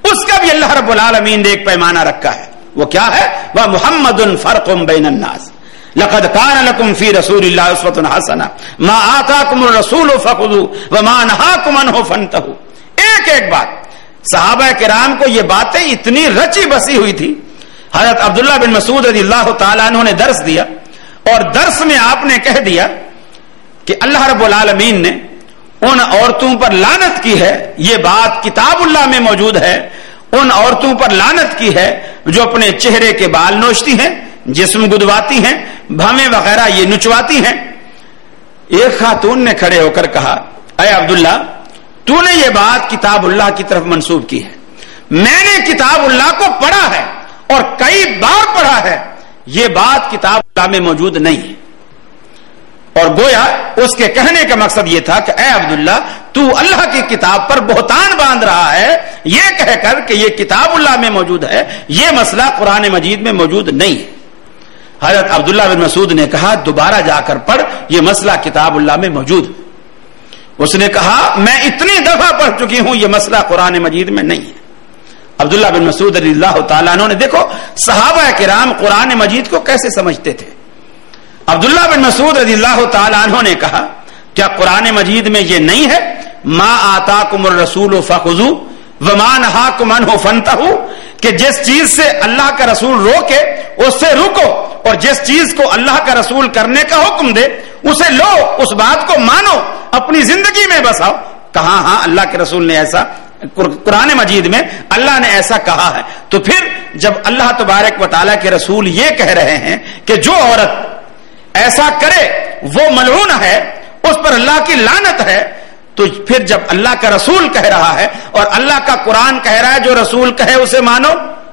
اس کا بھی اللہ رب العالمین نے ایک پیمانہ رکھا ہے، وہ کیا ہے؟ وہ محمد فرق بین الناس لقد کان لکم فی رسول اللہ اسوۃ حسنہ ما آتاکم الرسول فخذوہ وما نہاکم عنہ فانتہوا۔ ایک بات، صحابہ کرام کو یہ باتیں اتنی رچی بسی ہوئی تھی۔ حضرت عبداللہ بن مسعود رضی اللہ تعالیٰ عنہ نے درس دیا اور درس میں آپ نے کہہ دیا کہ اللہ رب العالمین نے ان عورتوں پر لعنت کی ہے، یہ بات کتاب اللہ میں موجود ہے، ان عورتوں پر لعنت کی ہے جو اپنے چہرے کے بال نوچتی ہیں، جسم گدواتی ہیں، بھویں وغیرہ یہ نچواتی ہیں۔ ایک خاتون نے کھڑے ہو کر کہا اے عبداللہ تو نے یہ بات کتاب اللہ کی طرف منسوب کی ہے، میں نے کتاب اللہ کو پڑھا ہے اور کئی بار پڑھا ہے، یہ بات کتاب اللہ میں موجود نہیں ہے۔ اور گویا اس کے کہنے کا مقصد یہ تھا کہ اے عبداللہ تو اللہ کی کتاب پر بہتان باندھ رہا ہے یہ کہہ کر کہ یہ کتاب اللہ میں موجود ہے، یہ مسئلہ قرآن مجید میں موجود نہیں ہے۔ حضرت عبداللہ بن مسعود نے کہا دوبارہ جا کر پڑھ، یہ مسئلہ کتاب اللہ میں موجود ہے۔ اس نے کہا میں اتنی دفعہ پڑھ چکی ہوں، یہ مسئلہ قرآن مجید میں نہیں ہے۔ عبداللہ بن مسعود رضی اللہ تعالیٰ عنہ نے دیکھو صحابہ کرام قرآن مجید کو کیسے سمجھتے تھے۔ عبداللہ بن مسعود رضی اللہ تعالیٰ عنہ نے کہا کیا قرآن مجید میں یہ نہیں ہے ما آتاکم الرسول فخذوہ وما نہاکم عنہ فانتہوا، کہ جس چیز سے اللہ کا رسول روکے اس سے رکو اور جس چیز کو اللہ کا رسول کرنے کا حکم دے اسے لو، اس بات کو مانو، اپنی زندگی میں بساؤ۔ کہاں ہاں اللہ کے رسول نے ایسا، قرآن مجید میں اللہ نے ایسا کہا ہے۔ تو پھر جب اللہ تبارک و تعالیٰ کے رسول یہ کہہ رہے ہیں کہ جو عورت ایسا کرے وہ ملعون ہے، اس پر اللہ کی لعنت ہے، تو پھر جب اللہ کا رسول کہہ رہا ہے اور اللہ کا قرآن کہہ رہا ہے جو رسول کہے اسے مانو،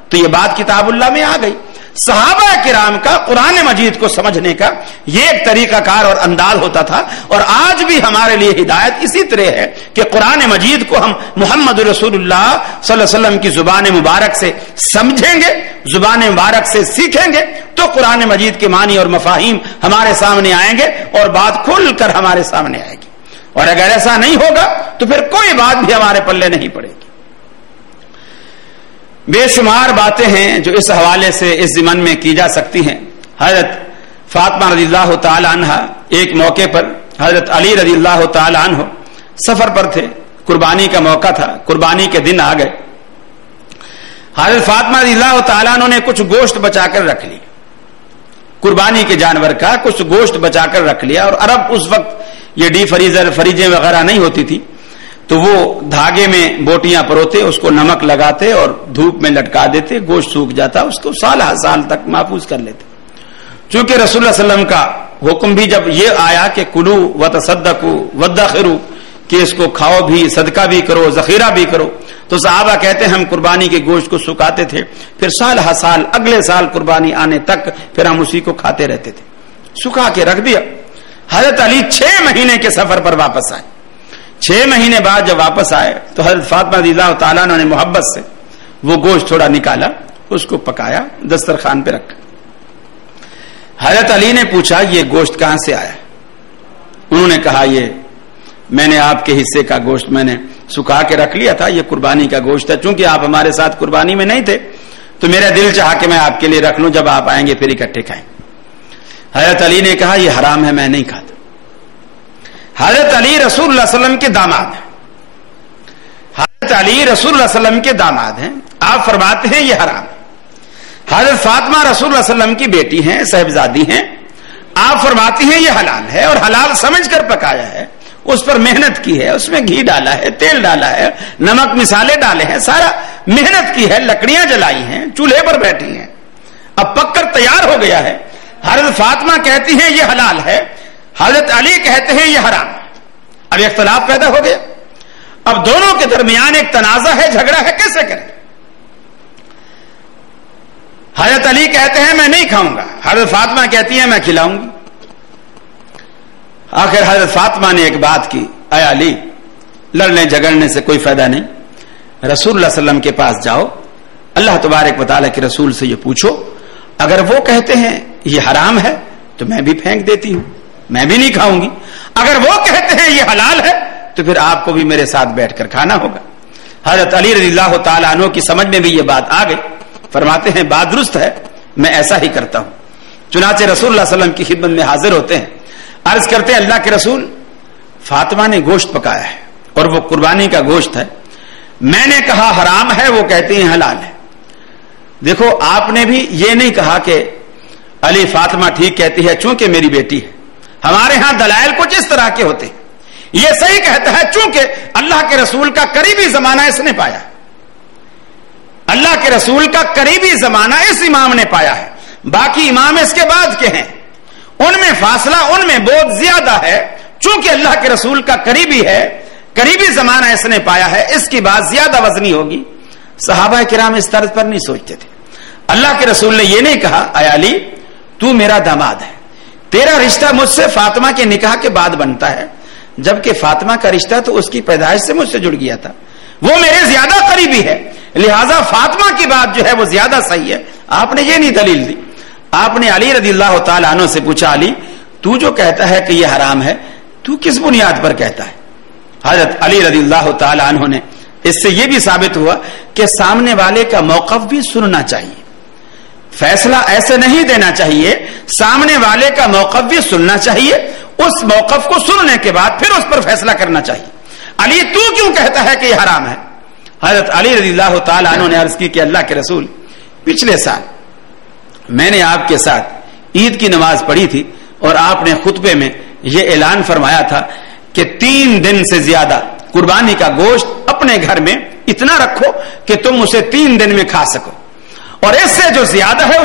تو یہ بات کتاب اللہ میں آ گئی۔ صحابہ کرام کا قرآن مجید کو سمجھنے کا یہ ایک طریقہ کار اور انداز ہوتا تھا. اور آج بھی ہمارے لیے ہدایت اسی طرح ہے کہ قرآن مجید کو ہم محمد رسول اللہ صلی اللہ علیہ وسلم کی زبان مبارک سے سمجھیں گے, زبان مبارک سے سیکھیں گے, تو قرآن مجید کے معنی اور مفاہیم ہمارے سامنے آئیں گے اور بات کھل کر ہمارے سامنے آئے گی. اور اگر ایسا نہیں ہوگا تو پھر کوئی بات بھی ہمارے پلے نہیں پڑے گی. بے شمار باتیں ہیں جو اس حوالے سے اس ضمن میں کی جا سکتی ہیں. حضرت فاطمہ رضی اللہ تعالی عنہ ایک موقع پر حضرت علی رضی اللہ تعالی عنہ سفر پر تھے, قربانی کا موقع تھا, قربانی کے دن آ گئے. حضرت فاطمہ رضی اللہ تعالی عنہ نے کچھ گوشت بچا کر رکھ لی, قربانی کے جانور کا کچھ گوشت بچا کر رکھ لیا. اور عرب اس وقت یہ ڈی فریزر فریجیں وغیرہ نہیں ہوتی تھی, تو وہ دھاگے میں بوٹیاں پروتے, اس کو نمک لگاتے اور دھوپ میں لٹکا دیتے, گوشت سوکھ جاتا, اس کو سال ہر سال تک محفوظ کر لیتے. چونکہ رسول اللہ صلی اللہ علیہ وسلم کا حکم بھی جب یہ آیا کہ کلو وتصدقوا وادخروا, کہ اس کو کھاؤ بھی, صدقہ بھی کرو, ذخیرہ بھی کرو, تو صحابہ کہتے ہیں ہم قربانی کے گوشت کو سکھاتے تھے, پھر سال ہر سال اگلے سال قربانی آنے تک پھر ہم اسی کو کھاتے رہتے تھے. سکھا کے رکھ دیا. حضرت علی 6 مہینے کے سفر پر واپس آئے. 6 مہینے بعد جب واپس آئے تو حضرت فاطمہ رضی اللہ تعالیٰ عنہ نے محبت سے وہ گوشت تھوڑا نکالا, اس کو پکایا, دسترخوان پہ رکھا. حضرت علی نے پوچھا یہ گوشت کہاں سے آیا؟ انہوں نے کہا یہ میں نے آپ کے حصے کا گوشت میں نے سکھا کے رکھ لیا تھا, یہ قربانی کا گوشت ہے. چونکہ آپ ہمارے ساتھ قربانی میں نہیں تھے تو میرا دل چاہا کہ میں آپ کے لیے رکھ لوں, جب آپ آئیں گے پھر اکٹھے کھائیں. حضرت علی نے کہا یہ حرام ہے, میں نہیں کھاتا. حضرت علی رسول اللہ صلی اللہ علیہ وسلم کے داماد ہیں. حضرت علی رسول اللہ صلی اللہ علیہ وسلم کے داماد ہیں, آپ فرماتے ہیں یہ حرام ہے. حضرت فاطمہ رسول اللہ صلی اللہ علیہ وسلم کی بیٹی ہیں, صاحبزادی ہیں, آپ فرماتی ہیں یہ حلال ہے اور حلال سمجھ کر پکایا ہے, اس پر محنت کی ہے, اس میں گھی ڈالا ہے, تیل ڈالا ہے, نمک مسالے ڈالے ہیں, سارا محنت کی ہے, لکڑیاں جلائی ہیں, چولہے پر بیٹھی ہیں, اب پک کر تیار ہو گیا ہے. حضرت فاطمہ کہتی ہیں یہ حلال ہے, حضرت علی کہتے ہیں یہ حرام. اب اختلاف پیدا ہو گیا, اب دونوں کے درمیان ایک تنازع ہے, جھگڑا ہے, کیسے کریں؟ حضرت علی کہتے ہیں میں نہیں کھاؤں گا, حضرت فاطمہ کہتی ہیں میں کھلاؤں گی. آخر حضرت فاطمہ نے ایک بات کی, اے علی لڑنے جھگڑنے سے کوئی فائدہ نہیں, رسول اللہ صلی اللہ علیہ وسلم کے پاس جاؤ, اللہ تبارک و تعالیٰ کے رسول سے یہ پوچھو, اگر وہ کہتے ہیں یہ حرام ہے تو میں بھی پھینک دیتی ہوں, میں بھی نہیں کھاؤں گی. اگر وہ کہتے ہیں یہ حلال ہے تو پھر آپ کو بھی میرے ساتھ بیٹھ کر کھانا ہوگا. حضرت علی رضی اللہ تعالیٰ عنہ کی سمجھ میں بھی یہ بات آ گئی, فرماتے ہیں بات درست ہے, میں ایسا ہی کرتا ہوں. چنانچہ رسول اللہ صلی اللہ علیہ وسلم کی خدمت میں حاضر ہوتے ہیں, عرض کرتے ہیں اللہ کے رسول فاطمہ نے گوشت پکایا ہے اور وہ قربانی کا گوشت ہے, میں نے کہا حرام ہے, وہ کہتے ہیں حلال ہے. دیکھو آپ نے بھی یہ نہیں کہا کہ علی فاطمہ ٹھیک کہتی ہے چونکہ میری بیٹی ہے, ہمارے ہاں دلائل کچھ اس طرح کے ہوتے ہیں. یہ صحیح کہتا ہے چونکہ اللہ کے رسول کا قریبی زمانہ اس نے پایا, اللہ کے رسول کا قریبی زمانہ اس امام نے پایا ہے, باقی امام اس کے بعد کے ہیں, ان میں فاصلہ, ان میں بہت زیادہ ہے. چونکہ اللہ کے رسول کا قریبی ہے, قریبی زمانہ اس نے پایا ہے, اس کی بات زیادہ وزنی ہوگی. صحابہ کرام اس طرز پر نہیں سوچتے تھے. اللہ کے رسول نے یہ نہیں کہا اے علی تو میرا داماد ہے, تیرا رشتہ مجھ سے فاطمہ کے نکاح کے بعد بنتا ہے, جبکہ فاطمہ کا رشتہ تو اس کی پیدائش سے مجھ سے جڑ گیا تھا, وہ میرے زیادہ قریبی ہے, لہذا فاطمہ کی بات جو ہے وہ زیادہ صحیح ہے. آپ نے یہ نہیں دلیل دی. آپ نے علی رضی اللہ تعالیٰ عنہ سے پوچھا علی تو جو کہتا ہے کہ یہ حرام ہے تو کس بنیاد پر کہتا ہے؟ حضرت علی رضی اللہ تعالیٰ عنہ نے اس سے یہ بھی ثابت ہوا کہ سامنے والے کا موقف بھی سننا چاہیے, فیصلہ ایسے نہیں دینا چاہیے, سامنے والے کا موقف بھی سننا چاہیے, اس موقف کو سننے کے بعد پھر اس پر فیصلہ کرنا چاہیے. علی تو کیوں کہتا ہے کہ یہ حرام ہے؟ حضرت علی رضی اللہ تعالیٰ عنہ نے عرض کی کہ اللہ کے رسول پچھلے سال میں نے آپ کے ساتھ عید کی نماز پڑھی تھی اور آپ نے خطبے میں یہ اعلان فرمایا تھا کہ 3 دن سے زیادہ قربانی کا گوشت اپنے گھر میں اتنا رکھو کہ تم اسے 3 دن میں کھا سکو, اور اس سے جو زیادہ ہے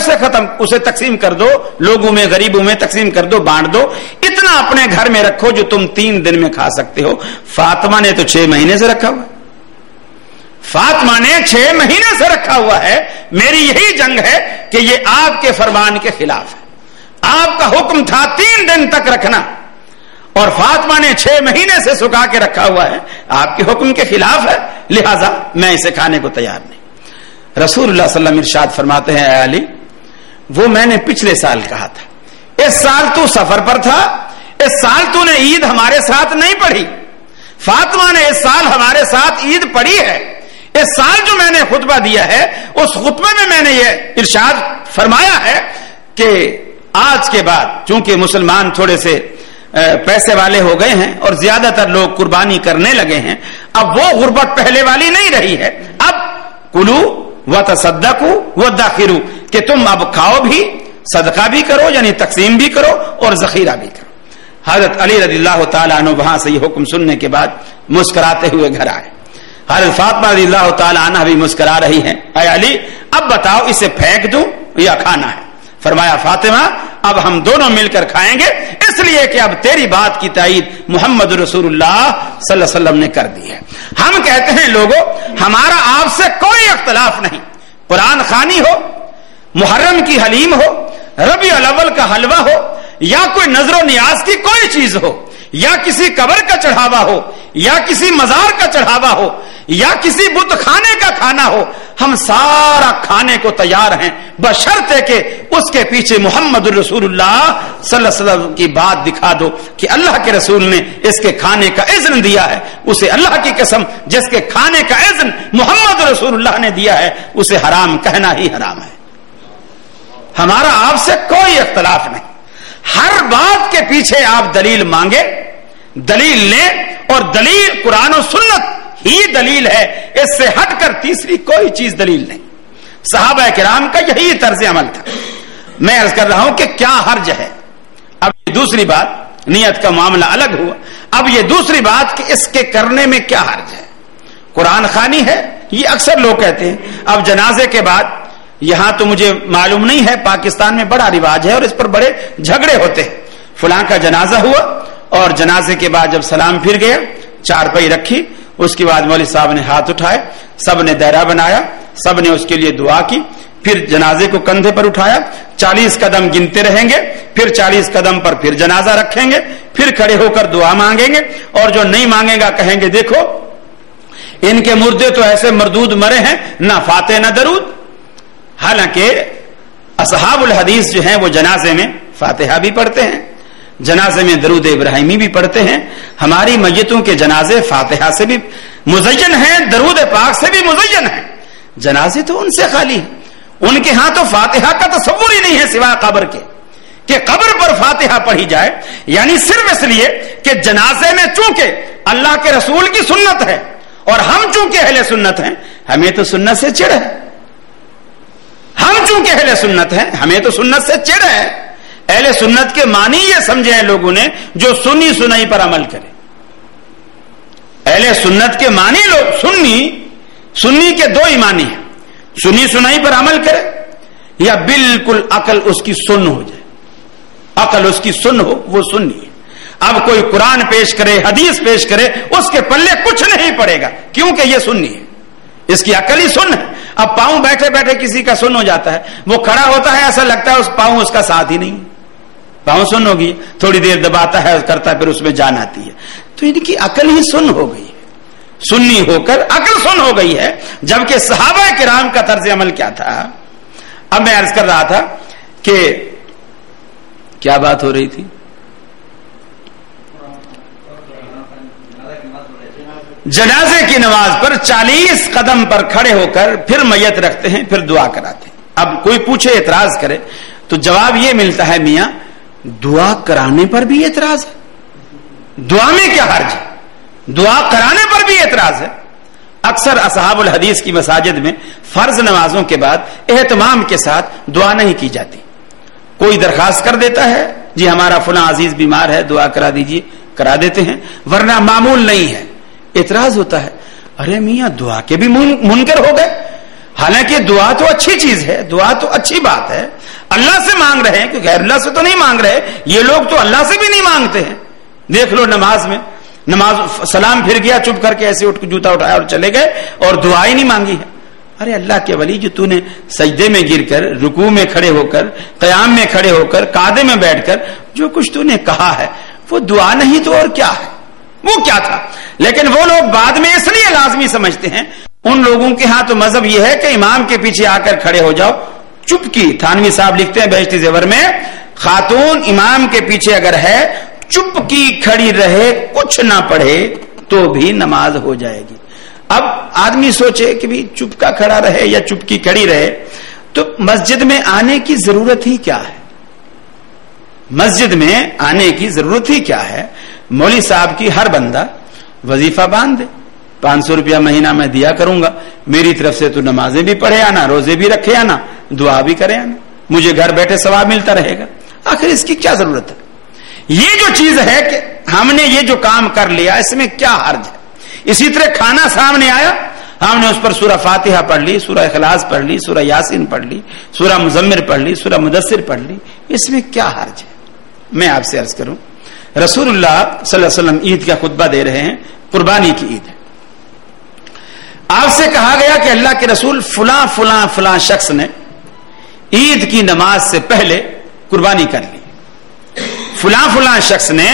اسے تقسیم کر دو, لوگوں میں, غریبوں میں تقسیم کر دو, بانٹ دو, اتنا اپنے گھر میں رکھو جو تم 3 دن میں کھا سکتے ہو. فاطمہ نے تو 6 مہینے سے رکھا ہوا, فاطمہ نے 6 مہینے سے رکھا ہوا ہے، میری یہی جنگ ہے کہ یہ آپ کے فرمان کے خلاف ہے۔ آپ کا حکم تھا 3 دن تک رکھنا، اور فاطمہ نے 6 مہینے سے سکھا کے رکھا ہوا ہے، آپ کے حکم کے خلاف ہے، لہذا میں اسے کھانے کو تیار نہیں۔ رسول اللہ صلی اللہ علیہ وسلم ارشاد فرماتے ہیں، اے علی، وہ میں نے پچھلے سال کہا تھا، اس سال تو سفر پر تھا، اس سال تو نے عید ہمارے ساتھ نہیں پڑھی، فاطمہ نے اس سال ہمارے ساتھ عید پڑھی ہے، اس سال جو میں نے خطبہ دیا ہے اس خطبے میں نے یہ ارشاد فرمایا ہے کہ آج کے بعد چونکہ مسلمان تھوڑے سے پیسے والے ہو گئے ہیں اور زیادہ تر لوگ قربانی کرنے لگے ہیں، اب وہ غربت پہلے والی نہیں رہی ہے، اب کلو وتصدقوا وادخروا، کہ تم اب کھاؤ بھی، صدقہ بھی کرو، یعنی تقسیم بھی کرو اور ذخیرہ بھی کرو۔ حضرت علی رضی اللہ تعالیٰ عنہ وہاں سے یہ حکم سننے کے بعد مسکراتے ہوئے گھر آئے۔ حضرت فاطمہ رضی اللہ تعالیٰ عنہ بھی مسکرا رہی ہیں، اے علی اب بتاؤ اسے پھینک دوں یا کھانا ہے؟ فرمایا، فاطمہ اب ہم دونوں مل کر کھائیں گے، اس لیے کہ اب تیری بات کی تائید محمد رسول اللہ صلی اللہ علیہ وسلم نے کر دی ہے۔ ہم کہتے ہیں لوگوں، ہمارا آپ سے کوئی اختلاف نہیں، قرآن خوانی ہو، محرم کی حلیم ہو، ربیع الاول کا حلوہ ہو، یا کوئی نظر و نیاز کی کوئی چیز ہو، یا کسی قبر کا چڑھاوا ہو، یا کسی مزار کا چڑھاوا ہو، یا کسی بت خانے کا کھانا ہو، ہم سارا کھانے کو تیار ہیں، بشرطے کہ اس کے پیچھے محمد رسول اللہ صلی اللہ علیہ وسلم کی بات دکھا دو کہ اللہ کے رسول نے اس کے کھانے کا اذن دیا ہے، اسے اللہ کی قسم جس کے کھانے کا اذن محمد رسول اللہ نے دیا ہے اسے حرام کہنا ہی حرام ہے۔ ہمارا آپ سے کوئی اختلاف نہیں، ہر بات کے پیچھے آپ دلیل مانگے، دلیل لیں، اور دلیل قرآن و سنت ہی دلیل ہے، اس سے ہٹ کر تیسری کوئی چیز دلیل نہیں۔ صحابہ کرام کا یہی طرز عمل تھا۔ میں عرض کر رہا ہوں کہ کیا حرج ہے، اب یہ دوسری بات، نیت کا معاملہ الگ ہوا، اب یہ دوسری بات کہ اس کے کرنے میں کیا حرج ہے۔ قرآن خوانی ہے، یہ اکثر لوگ کہتے ہیں۔ اب جنازے کے بعد، یہاں تو مجھے معلوم نہیں ہے، پاکستان میں بڑا رواج ہے اور اس پر بڑے جھگڑے ہوتے ہیں، فلاں کا جنازہ ہوا اور جنازے کے بعد جب سلام پھر گیا، چارپائی رکھی، اس کے بعد مولوی صاحب نے ہاتھ اٹھائے، سب نے دائرہ بنایا، سب نے اس کے لیے دعا کی، پھر جنازے کو کندھے پر اٹھایا، 40 قدم گنتے رہیں گے، پھر 40 قدم پر پھر جنازہ رکھیں گے، پھر کھڑے ہو کر دعا مانگیں گے، اور جو نہیں مانگے گا کہیں گے دیکھو ان کے مردے تو ایسے مردود مرے ہیں، نہ فاتح نہ درود۔ حالانکہ اصحاب الحدیث جو ہیں وہ جنازے میں فاتحہ بھی پڑھتے ہیں، جنازے میں درود ابراہیمی بھی پڑھتے ہیں، ہماری میتوں کے جنازے فاتحہ سے بھی مزین ہیں، درود پاک سے بھی مزین ہیں، جنازے تو ان سے خالی ہیں، ان کے ہاں تو فاتحہ کا تصور ہی نہیں ہے سوائے قبر کے، کہ قبر پر فاتحہ پڑھی جائے، یعنی صرف اس لیے کہ جنازے میں چونکہ اللہ کے رسول کی سنت ہے اور ہم چونکہ اہل سنت ہیں، ہمیں تو سنت سے چڑ ہے، ہم چونکہ اہل سنت ہیں ہمیں تو سنت سے چڑ ہے۔ اہل سنت کے معنی یہ سمجھے ہیں لوگوں نے جو سنی سنائی پر عمل کرے، اہل سنت کے معنی لوگ سنی کے دو ہی معنی ہیں، سنی سنائی پر عمل کرے یا بالکل عقل اس کی سن ہو جائے، عقل اس کی سن ہو وہ سنی ہے۔ اب کوئی قرآن پیش کرے، حدیث پیش کرے، اس کے پلے کچھ نہیں پڑے گا کیونکہ یہ سنی ہے، اس کی عقل ہی سن ہے۔ اب پاؤں بیٹھے بیٹھے کسی کا سن ہو جاتا ہے، وہ کھڑا ہوتا ہے ایسا لگتا ہے اس پاؤں اس کا ساتھ ہی نہیں، پاؤں سن ہوگی، تھوڑی دیر دباتا ہے کرتا ہے پھر اس میں جان آتی ہے، تو ان کی عقل ہی سن ہو گئی ہے، سنی ہو کر عقل سن ہو گئی ہے۔ جبکہ صحابہ کرام کا طرز عمل کیا تھا؟ اب میں عرض کر رہا تھا کہ کیا بات ہو رہی تھی؟ جنازے کی نماز پر 40 قدم پر کھڑے ہو کر پھر میت رکھتے ہیں، پھر دعا کراتے ہیں۔ اب کوئی پوچھے اعتراض کرے تو جواب یہ ملتا ہے، میاں دعا کرانے پر بھی اعتراض ہے، دعا میں کیا حرج ہے؟ دعا کرانے پر بھی اعتراض ہے۔ اکثر اصحاب الحدیث کی مساجد میں فرض نمازوں کے بعد اہتمام کے ساتھ دعا نہیں کی جاتی، کوئی درخواست کر دیتا ہے جی ہمارا فلاں عزیز بیمار ہے دعا کرا دیجئے، کرا دیتے ہیں، ورنہ معمول نہیں ہے۔ اعتراض ہوتا ہے، ارے میاں دعا کے بھی منکر ہو گئے، حالانکہ دعا تو اچھی چیز ہے، دعا تو اچھی بات ہے، اللہ سے مانگ رہے ہیں کہ غیر اللہ سے تو نہیں مانگ رہے، یہ لوگ تو اللہ سے بھی نہیں مانگتے ہیں۔ دیکھ لو نماز میں نماز سلام پھر گیا چپ کر کے ایسے اٹھ کے جوتا اٹھایا اور چلے گئے اور دعا ہی نہیں مانگی ہے. ارے اللہ کے ولی جو تو نے سجدے میں گر کر رکوع میں کھڑے ہو کر قیام میں کھڑے ہو کر قعدے میں بیٹھ کر جو کچھ تو نے کہا ہے وہ دعا نہیں تو اور کیا ہے, وہ کیا تھا؟ لیکن وہ لوگ بعد میں اس لیے لازمی سمجھتے ہیں. ان لوگوں کے ہاں تو مذہب یہ ہے کہ امام کے پیچھے آ کر کھڑے ہو جاؤ چپکی. تھانوی صاحب لکھتے ہیں بہشتی زیور میں, خاتون امام کے پیچھے اگر ہے چپکی کھڑی رہے کچھ نہ پڑھے تو بھی نماز ہو جائے گی. اب آدمی سوچے کہ بھی چپکا کھڑا رہے یا چپکی کھڑی رہے تو مسجد میں آنے کی ضرورت ہی کیا ہے؟ مسجد میں آنے کی ضرورت ہی کیا ہے؟ مولوی صاحب کی ہر بندہ وظیفہ باندھ دے, 500 روپیہ مہینہ میں دیا کروں گا, میری طرف سے تو نمازیں بھی پڑھے آنا, روزے بھی رکھے آنا, دعا بھی کرے آنا, مجھے گھر بیٹھے ثواب ملتا رہے گا. آخر اس کی کیا ضرورت ہے؟ یہ جو چیز ہے کہ ہم نے یہ جو کام کر لیا اس میں کیا حرج ہے؟ اسی طرح کھانا سامنے آیا, ہم نے اس پر سورہ فاتحہ پڑھ لی, سورہ اخلاص پڑھ لی, سورہ یاسین پڑھ لی, سورہ مزمر پڑھ لی, سورہ مدثر پڑھ لی, اس میں کیا حرج ہے؟ میں آپ سے عرض کروں, رسول اللہ صلی اللہ علیہ وسلم عید کا خطبہ دے رہے ہیں, قربانی کی عید ہے. آپ سے کہا گیا کہ اللہ کے رسول فلاں فلاں فلاں شخص نے عید کی نماز سے پہلے قربانی کر لی, فلاں فلاں شخص نے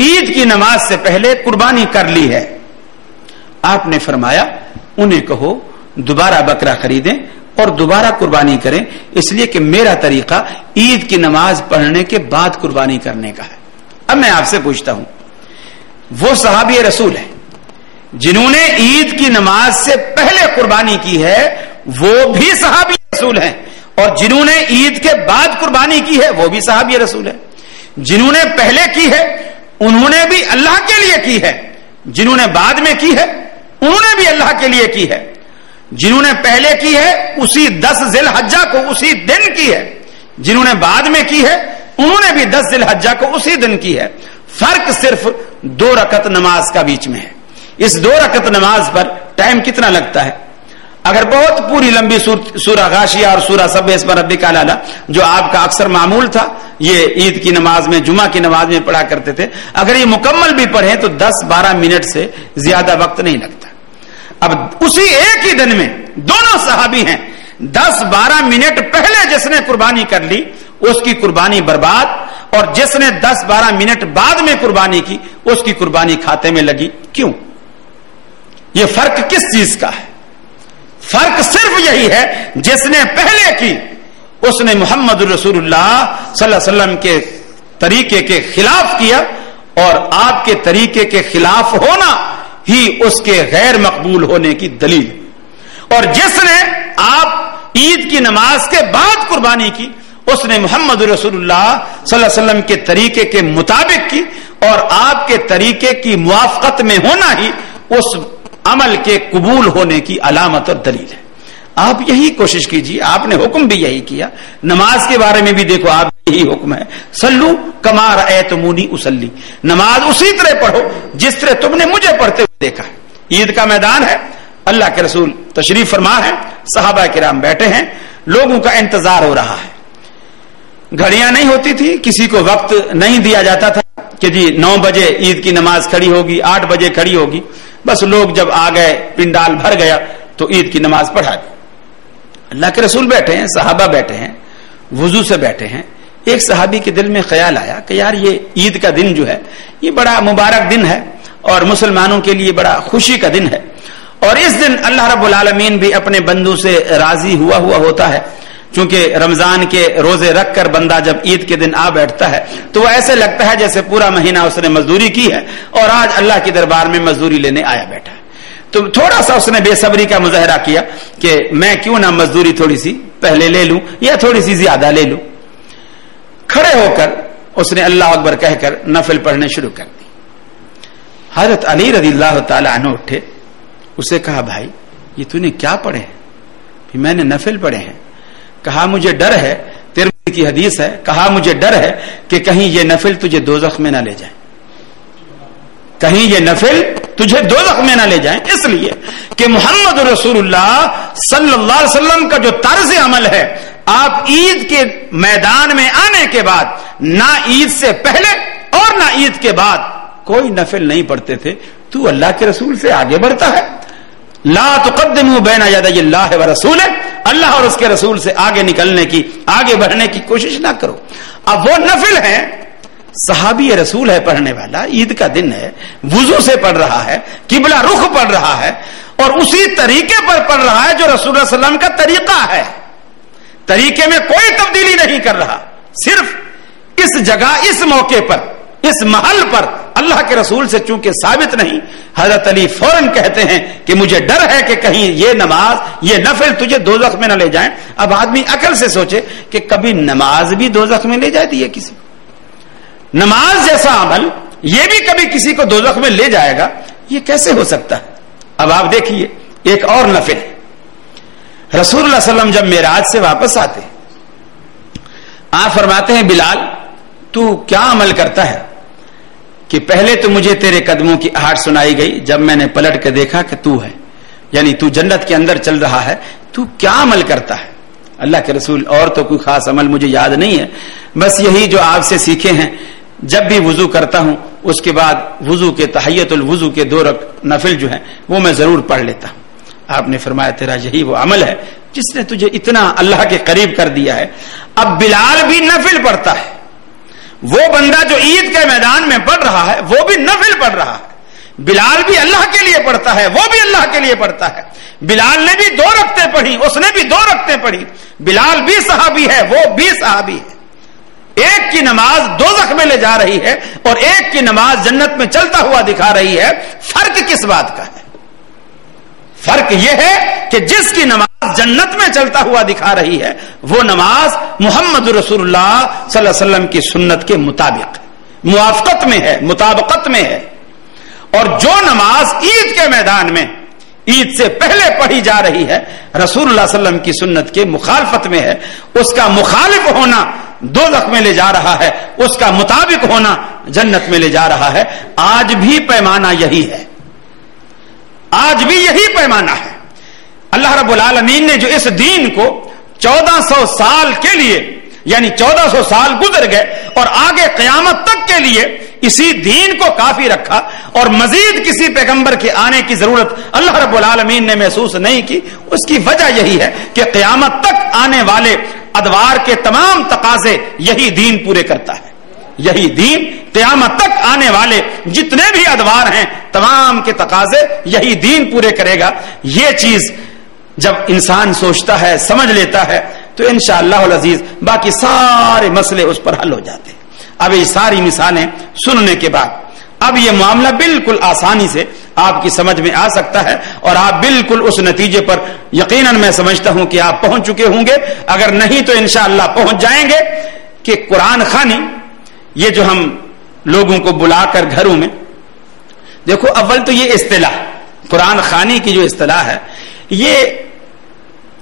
عید کی نماز سے پہلے قربانی کر لی ہے. آپ نے فرمایا انہیں کہو دوبارہ بکرا خریدیں اور دوبارہ قربانی کریں, اس لیے کہ میرا طریقہ عید کی نماز پڑھنے کے بعد قربانی کرنے کا ہے. اب میں آپ سے پوچھتا ہوں, وہ صحابی رسول ہیں جنہوں نے عید کی نماز سے پہلے قربانی کی ہے وہ بھی صحابی رسول ہیں, اور جنہوں نے عید کے بعد قربانی کی ہے وہ بھی صحابی رسول ہیں. جنہوں نے پہلے کی ہے انہوں نے بھی اللہ کے لیے کی ہے, جنہوں نے بعد میں کی ہے انہوں نے بھی اللہ کے لیے کی ہے. جنہوں نے پہلے کی ہے اسی 10 ذی الحجہ کو اسی دن کی ہے, جنہوں نے بعد میں کی ہے انہوں نے بھی 10 ذی الحجہ کو اسی دن کی ہے. فرق صرف 2 رکعت نماز کا بیچ میں ہے. اس 2 رکعت نماز پر ٹائم کتنا لگتا ہے؟ اگر بہت پوری لمبی سورہ غاشیہ اور سورہ سبح اسم ربک الاعلی جو آپ کا اکثر معمول تھا, یہ عید کی نماز میں جمعہ کی نماز میں پڑھا کرتے تھے, اگر یہ مکمل بھی پڑھیں تو 10-12 منٹ سے زیادہ وقت نہیں لگتا. اب اسی ایک ہی دن میں دونوں صحابی ہیں, 10-12 منٹ پہلے جس نے قربانی کر لی اس کی قربانی برباد, اور جس نے 10-12 منٹ بعد میں قربانی کی اس کی قربانی کھاتے میں لگی. کیوں؟ یہ فرق کس چیز کا ہے؟ فرق صرف یہی ہے جس نے پہلے کی اس نے محمد رسول اللہ صلی اللہ علیہ وسلم کے طریقے کے خلاف کیا, اور آپ کے طریقے کے خلاف ہونا ہی اس کے غیر مقبول ہونے کی دلیل. اور جس نے آپ عید کی نماز کے بعد قربانی کی اس نے محمد رسول اللہ صلی اللہ علیہ وسلم کے طریقے کے مطابق کی, اور آپ کے طریقے کی موافقت میں ہونا ہی اس عمل کے قبول ہونے کی علامت اور دلیل ہے. آپ یہی کوشش کیجیے, آپ نے حکم بھی یہی کیا, نماز کے بارے میں بھی دیکھو آپ یہی حکم ہے, سلو کما رأیتمونی اصلی, نماز اسی طرح پڑھو جس طرح تم نے مجھے پڑھتے ہوئے دیکھا ہے. عید کا میدان ہے, اللہ کے رسول تشریف فرما ہے, صحابہ کرام بیٹھے ہیں, لوگوں کا انتظار ہو رہا ہے. گھڑیاں نہیں ہوتی تھی, کسی کو وقت نہیں دیا جاتا تھا کہ جی 9 بجے عید کی نماز کھڑی ہوگی, 8 بجے کھڑی ہوگی. بس لوگ جب آ گئے, پنڈال بھر گیا تو عید کی نماز پڑھا دی. اللہ کے رسول بیٹھے ہیں, صحابہ بیٹھے ہیں, وضو سے بیٹھے ہیں. ایک صحابی کے دل میں خیال آیا کہ یار یہ عید کا دن جو ہے یہ بڑا مبارک دن ہے اور مسلمانوں کے لیے بڑا خوشی کا دن ہے, اور اس دن اللہ رب العالمین بھی اپنے بندوں سے راضی ہوا ہوتا ہے. چونکہ رمضان کے روزے رکھ کر بندہ جب عید کے دن آ بیٹھتا ہے تو وہ ایسے لگتا ہے جیسے پورا مہینہ اس نے مزدوری کی ہے اور آج اللہ کے دربار میں مزدوری لینے آیا بیٹھا ہے. تو تھوڑا سا اس نے بے صبری کا مظاہرہ کیا کہ میں کیوں نہ مزدوری تھوڑی سی پہلے لے لوں یا تھوڑی سی زیادہ لے لوں. کھڑے ہو کر اس نے اللہ اکبر کہہ کر نفل پڑھنے شروع کر دی. حضرت علی رضی اللہ تعالی عنہ اٹھے, اسے کہا بھائی یہ تو نے کیا پڑھے ہیں؟ میں نے نفل پڑھے ہیں. کہا مجھے ڈر ہے, ترمذی کی حدیث ہے, کہا مجھے ڈر ہے کہ کہیں یہ نفل تجھے دوزخ میں نہ لے جائیں, کہیں یہ نفل تجھے دوزخ میں نہ لے جائیں. اس لیے کہ محمد رسول اللہ صلی اللہ علیہ وسلم کا جو طرز عمل ہے, آپ عید کے میدان میں آنے کے بعد نہ عید سے پہلے اور نہ عید کے بعد کوئی نفل نہیں پڑھتے تھے، تو اللہ کے رسول سے آگے بڑھتا ہے. لا تقدموا بین یدی اللہ ورسولہ، اللہ اور اس کے رسول سے آگے نکلنے کی، آگے بڑھنے کی کوشش نہ کرو. اب وہ نفل ہے، صحابی رسول ہے پڑھنے والا، عید کا دن ہے، وضو سے پڑھ رہا ہے، قبلہ رخ پڑھ رہا ہے، اور اسی طریقے پر پڑھ رہا ہے جو رسول اللہ صلی اللہ علیہ وسلم کا طریقہ ہے. طریقے میں کوئی تبدیلی نہیں کر رہا، صرف اس جگہ، اس موقع پر، اس محل پر اللہ کے رسول سے چونکہ ثابت نہیں، حضرت علی فوراً کہتے ہیں کہ مجھے ڈر ہے کہ کہیں یہ نماز، یہ نفل تجھے دوزخ میں نہ لے جائیں. اب آدمی عقل سے سوچے کہ کبھی نماز بھی دوزخ میں لے جاتی ہے کسی، نماز جیسا عمل یہ بھی کبھی کسی کو دوزخ میں لے جائے گا، یہ کیسے ہو سکتا ہے؟ اب آپ دیکھیے ایک اور نفل، رسول اللہ صلی اللہ علیہ وسلم جب معراج سے واپس آتے، آپ فرماتے ہیں بلال تو کیا عمل کرتا ہے؟ کہ پہلے تو مجھے تیرے قدموں کی آہٹ سنائی گئی، جب میں نے پلٹ کے دیکھا کہ تو ہے، یعنی تو جنت کے اندر چل رہا ہے، تو کیا عمل کرتا ہے؟ اللہ کے رسول اور تو کوئی خاص عمل مجھے یاد نہیں ہے، بس یہی جو آپ سے سیکھے ہیں، جب بھی وضو کرتا ہوں اس کے بعد وضو کے تحیت الوضو کے 2 نفل جو ہیں وہ میں ضرور پڑھ لیتا ہوں. آپ نے فرمایا تیرا یہی وہ عمل ہے جس نے تجھے اتنا اللہ کے قریب کر دیا ہے. اب بلال بھی نفل پڑھتا ہے، وہ بندہ جو عید کے میدان میں پڑھ رہا ہے وہ بھی نفل پڑھ رہا ہے. بلال بھی اللہ کے لیے پڑھتا ہے، وہ بھی اللہ کے لیے پڑھتا ہے. بلال نے بھی 2 رکعتیں پڑھی، اس نے بھی 2 رکعتیں پڑھی. بلال بھی صحابی ہے، وہ بھی صحابی ہے. ایک کی نماز دوزخ میں لے جا رہی ہے اور ایک کی نماز جنت میں چلتا ہوا دکھا رہی ہے. فرق کس بات کا ہے؟ فرق یہ ہے کہ جس کی نماز جنت میں چلتا ہوا دکھا رہی ہے وہ نماز محمد رسول اللہ صلی اللہ علیہ وسلم کی سنت کے مطابق موافقت میں ہے، مطابقت میں ہے. اور جو نماز عید کے میدان میں عید سے پہلے پڑھی جا رہی ہے رسول اللہ صلی اللہ علیہ وسلم کی سنت کے مخالفت میں ہے، اس کا مخالف ہونا دوزخ میں لے جا رہا ہے، اس کا مطابق ہونا جنت میں لے جا رہا ہے. آج بھی پیمانہ یہی ہے، آج بھی یہی پیمانہ ہے. اللہ رب العالمین نے جو اس دین کو 1400 سال کے لیے، یعنی 1400 سال گزر گئے اور آگے قیامت تک کے لیے اسی دین کو کافی رکھا اور مزید کسی پیغمبر کے آنے کی ضرورت اللہ رب العالمین نے محسوس نہیں کی، اس کی وجہ یہی ہے کہ قیامت تک آنے والے ادوار کے تمام تقاضے یہی دین پورے کرتا ہے. یہی دین قیامت تک آنے والے جتنے بھی ادوار ہیں تمام کے تقاضے یہی دین پورے کرے گا. یہ چیز جب انسان سوچتا ہے، سمجھ لیتا ہے، تو انشاءاللہ العزیز باقی سارے مسئلے اس پر حل ہو جاتے ہیں. اب یہ ساری مثالیں سننے کے بعد اب یہ معاملہ بالکل آسانی سے آپ کی سمجھ میں آ سکتا ہے اور آپ بالکل اس نتیجے پر یقیناً میں سمجھتا ہوں کہ آپ پہنچ چکے ہوں گے، اگر نہیں تو انشاءاللہ پہنچ جائیں گے، کہ قرآن خوانی یہ جو ہم لوگوں کو بلا کر گھروں میں، دیکھو اول تو یہ اصطلاح قرآن خوانی کی جو اصطلاح ہے یہ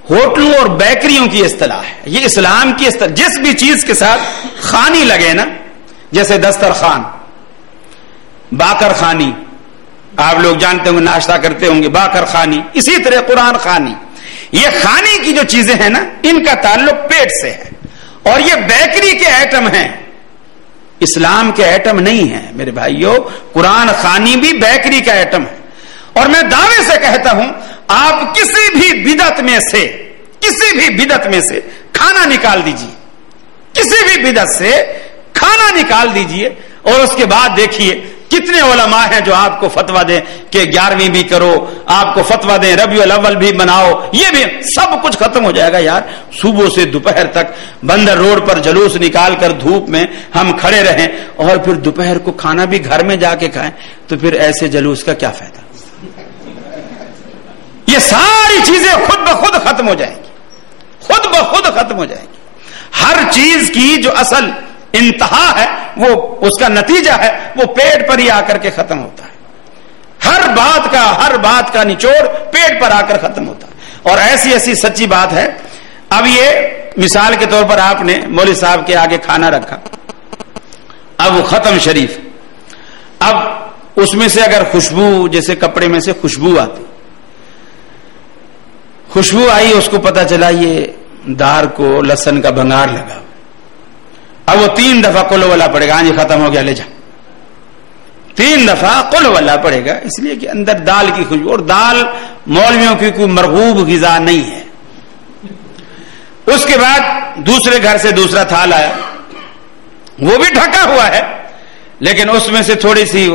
ہوٹلوں اور بیکریوں کی اصطلاح ہے، یہ اسلام کی اصطلاح. جس بھی چیز کے ساتھ خوانی لگے نا، جیسے دسترخوان، باکر خوانی، آپ لوگ جانتے ہوں گے، ناشتہ کرتے ہوں گے باکر خوانی، اسی طرح قرآن خوانی. یہ خوانی کی جو چیزیں ہیں نا ان کا تعلق پیٹ سے ہے، اور یہ بیکری کے آئٹم ہیں، اسلام کے آئٹم نہیں ہیں میرے بھائیوں. قرآن خوانی بھی بیکری کا آئٹم ہے. اور میں دعوے سے کہتا ہوں آپ کسی بھی بدعت میں سے کھانا نکال دیجیے، کسی بھی بدعت سے کھانا نکال دیجیے، اور اس کے بعد دیکھیے کتنے علماء ہیں جو آپ کو فتویٰ دیں کہ 11ویں بھی کرو، آپ کو فتویٰ دیں ربیع الاول بھی بناؤ، یہ بھی سب کچھ ختم ہو جائے گا. یار صبح سے دوپہر تک بندر روڈ پر جلوس نکال کر دھوپ میں ہم کھڑے رہیں اور پھر دوپہر کو کھانا بھی گھر میں جا کے کھائیں، تو پھر ایسے جلوس کا کیا فائدہ؟ یہ ساری چیزیں خود بخود ختم ہو جائیں گی، خود بخود ختم ہو جائیں گی. ہر چیز کی جو اصل انتہا ہے وہ اس کا نتیجہ ہے وہ پیٹ پر ہی آ کر کے ختم ہوتا ہے. ہر بات کا نچوڑ پیٹ پر آ کر ختم ہوتا ہے. اور ایسی سچی بات ہے. اب یہ مثال کے طور پر آپ نے مولوی صاحب کے آگے کھانا رکھا، اب وہ ختم شریف، اب اس میں سے اگر خوشبو، جیسے کپڑے میں سے خوشبو آتی، خوشبو آئی، اس کو پتا چلا یہ دار کو لہسن کا بھنگار لگا، اب وہ 3 دفعہ قل واللہ پڑے گا، ہاں جی ختم ہو گیا، لے جا. 3 دفعہ قل واللہ پڑھے گا، اس لیے کہ اندر دال کی خوشبو، اور دال مولویوں کی کوئی مرغوب غذا نہیں ہے۔ اس کے بعد دوسرے گھر سے دوسرا تھال آیا، وہ بھی ڈھکا ہوا ہے، لیکن اس میں سے تھوڑی سی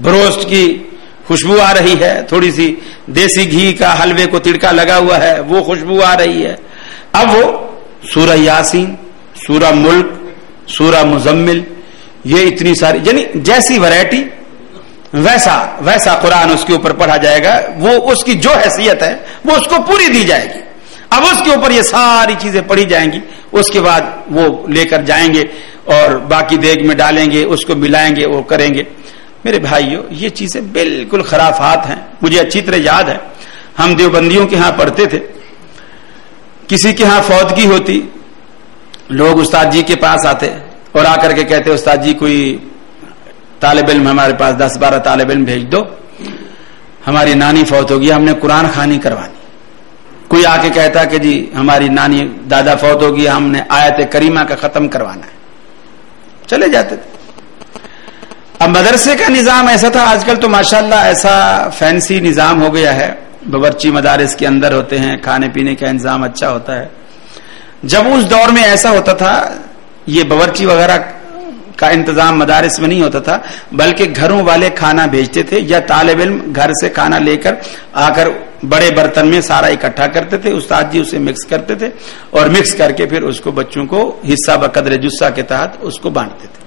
بروسٹ کی خوشبو آ رہی ہے، تھوڑی سی دیسی گھی کا حلوے کو تڑکا لگا ہوا ہے، وہ خوشبو آ رہی ہے۔ اب وہ سورہ یاسین، سورہ ملک، سورہ مزمل، یہ اتنی ساری، یعنی جیسی ورائٹی ویسا قرآن اس کے اوپر پڑھا جائے گا، وہ اس کی جو حیثیت ہے وہ اس کو پوری دی جائے گی۔ اب اس کے اوپر یہ ساری چیزیں پڑھی جائیں گی، اس کے بعد وہ لے کر جائیں گے اور باقی دیگ میں ڈالیں گے، اس کو ملائیں گے، وہ کریں گے۔ میرے بھائیو، یہ چیزیں بالکل خرافات ہیں۔ مجھے اچھی طرح یاد ہے، ہم دیوبندیوں کے ہاں پڑھتے تھے، کسی کے ہاں فوتگی ہوتی، لوگ استاد جی کے پاس آتے اور آ کر کے کہتے استاد جی کوئی طالب علم ہمارے پاس 10-12 طالب علم بھیج دو، ہماری نانی فوت ہو گئی، ہم نے قرآن خوانی کروانی۔ کوئی آ کے کہتا کہ جی ہماری نانی دادا فوت ہو گئی، ہم نے آیت کریمہ کا ختم کروانا ہے، چلے جاتے تھے۔ اب مدرسے کا نظام ایسا تھا، آج کل تو ماشاءاللہ ایسا فینسی نظام ہو گیا ہے، باورچی مدارس کے اندر ہوتے ہیں، کھانے پینے کا انتظام اچھا ہوتا ہے۔ جب اس دور میں ایسا ہوتا تھا، یہ باورچی وغیرہ کا انتظام مدارس میں نہیں ہوتا تھا، بلکہ گھروں والے کھانا بھیجتے تھے، یا طالب علم گھر سے کھانا لے کر آ کر بڑے برتن میں سارا اکٹھا کرتے تھے، استاد جی اسے مکس کرتے تھے اور مکس کر کے پھر اس کو بچوں کو حصہ بقدر جسہ کے تحت اس کو بانٹتے تھے۔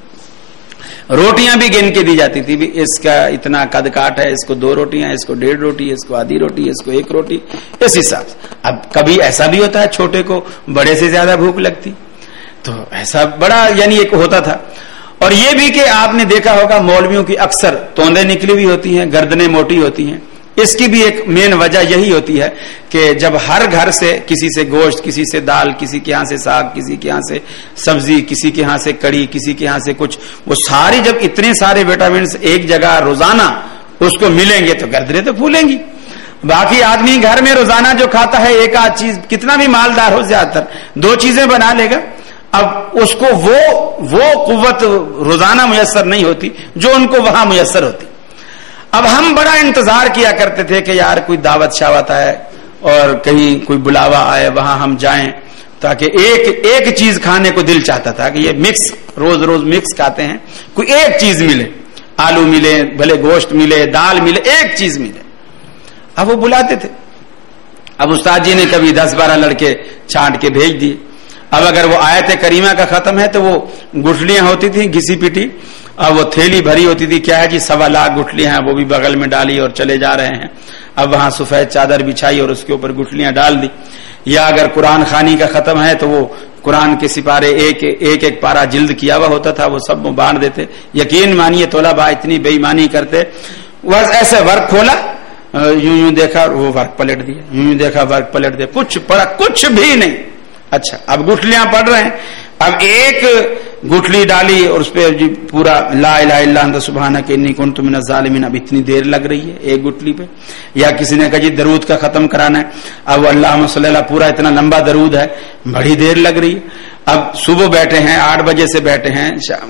روٹیاں بھی گن کے دی جاتی تھی، اس کا اتنا قد کاٹ ہے، اس کو 2 روٹیاں، اس کو 1.5 روٹی، اس کو آدھی روٹی، اس کو 1 روٹی، اس حساب سے۔ اب کبھی ایسا بھی ہوتا ہے چھوٹے کو بڑے سے زیادہ بھوک لگتی، تو ایسا بڑا یعنی ایک ہوتا تھا۔ اور یہ بھی کہ آپ نے دیکھا ہوگا مولویوں کی اکثر توندیں نکلی ہوئی ہوتی ہیں، گردنیں موٹی ہوتی ہیں۔ اس کی بھی ایک مین وجہ یہی ہوتی ہے کہ جب ہر گھر سے کسی سے گوشت، کسی سے دال، کسی کے ہاں سے ساگ، کسی کے ہاں سے سبزی، کسی کے ہاں سے کڑی، کسی کے ہاں سے کچھ، وہ ساری جب اتنے سارے وٹامنس ایک جگہ روزانہ اس کو ملیں گے تو گردنیں تو پھولیں گی۔ باقی آدمی گھر میں روزانہ جو کھاتا ہے ایک آدھ چیز، کتنا بھی مالدار ہو، زیادہ تر 2 چیزیں بنا لے گا۔ اب اس کو وہ قوت روزانہ میسر نہیں ہوتی جو ان کو وہاں میسر ہوتی۔ اب ہم بڑا انتظار کیا کرتے تھے کہ یار کوئی دعوت شاوت آئے اور کہیں کوئی بلاوا آئے، وہاں ہم جائیں، تاکہ ایک چیز کھانے کو دل چاہتا تھا کہ یہ مکس روز مکس کھاتے ہیں، کوئی ایک چیز ملے، آلو ملے، بھلے گوشت ملے، دال ملے، ایک چیز ملے۔ اب وہ بلاتے تھے۔ اب استاد جی نے کبھی 10-12 لڑکے چھانٹ کے بھیج دیے۔ اب اگر وہ آیت کریمہ کا ختم ہے تو وہ گٹھلیاں ہوتی تھیں گھسی پیٹی، اب وہ تھیلی بھری ہوتی تھی، کیا ہے جی 1.25 لاکھ گٹھلیاں ہیں، وہ بھی بغل میں ڈالی اور چلے جا رہے ہیں۔ اب وہاں سفید چادر بچھائی اور اس کے اوپر گٹھلیاں ڈال دی۔ یا اگر قرآن خوانی کا ختم ہے تو وہ قرآن کے سپارے ایک پارا جلد کیا ہوا ہوتا تھا، وہ سب وہ بانٹ دیتے۔ یقین مانیے طلباء اتنی بے ایمانی کرتے، وہ ایسے ورق کھولا، یوں دیکھا وہ ورق پلٹ دیا، یوں دیکھا ورق پلٹ دیا، کچھ پڑا کچھ بھی نہیں۔ اچھا اب گٹھلیاں پڑھ رہے ہیں، اب ایک گٹھلی ڈالی اور اس پہ جی پورا لا الہ الا انت سبحانک انی کنت من الظالمین، اب اتنی دیر لگ رہی ہے ایک گٹھلی پہ۔ یا کسی نے کہا جی درود کا ختم کرانا ہے، اب اللہم صلی اللہ پورا اتنا لمبا درود ہے، بڑی دیر لگ رہی ہے۔ اب صبح بیٹھے ہیں 8 بجے سے بیٹھے ہیں،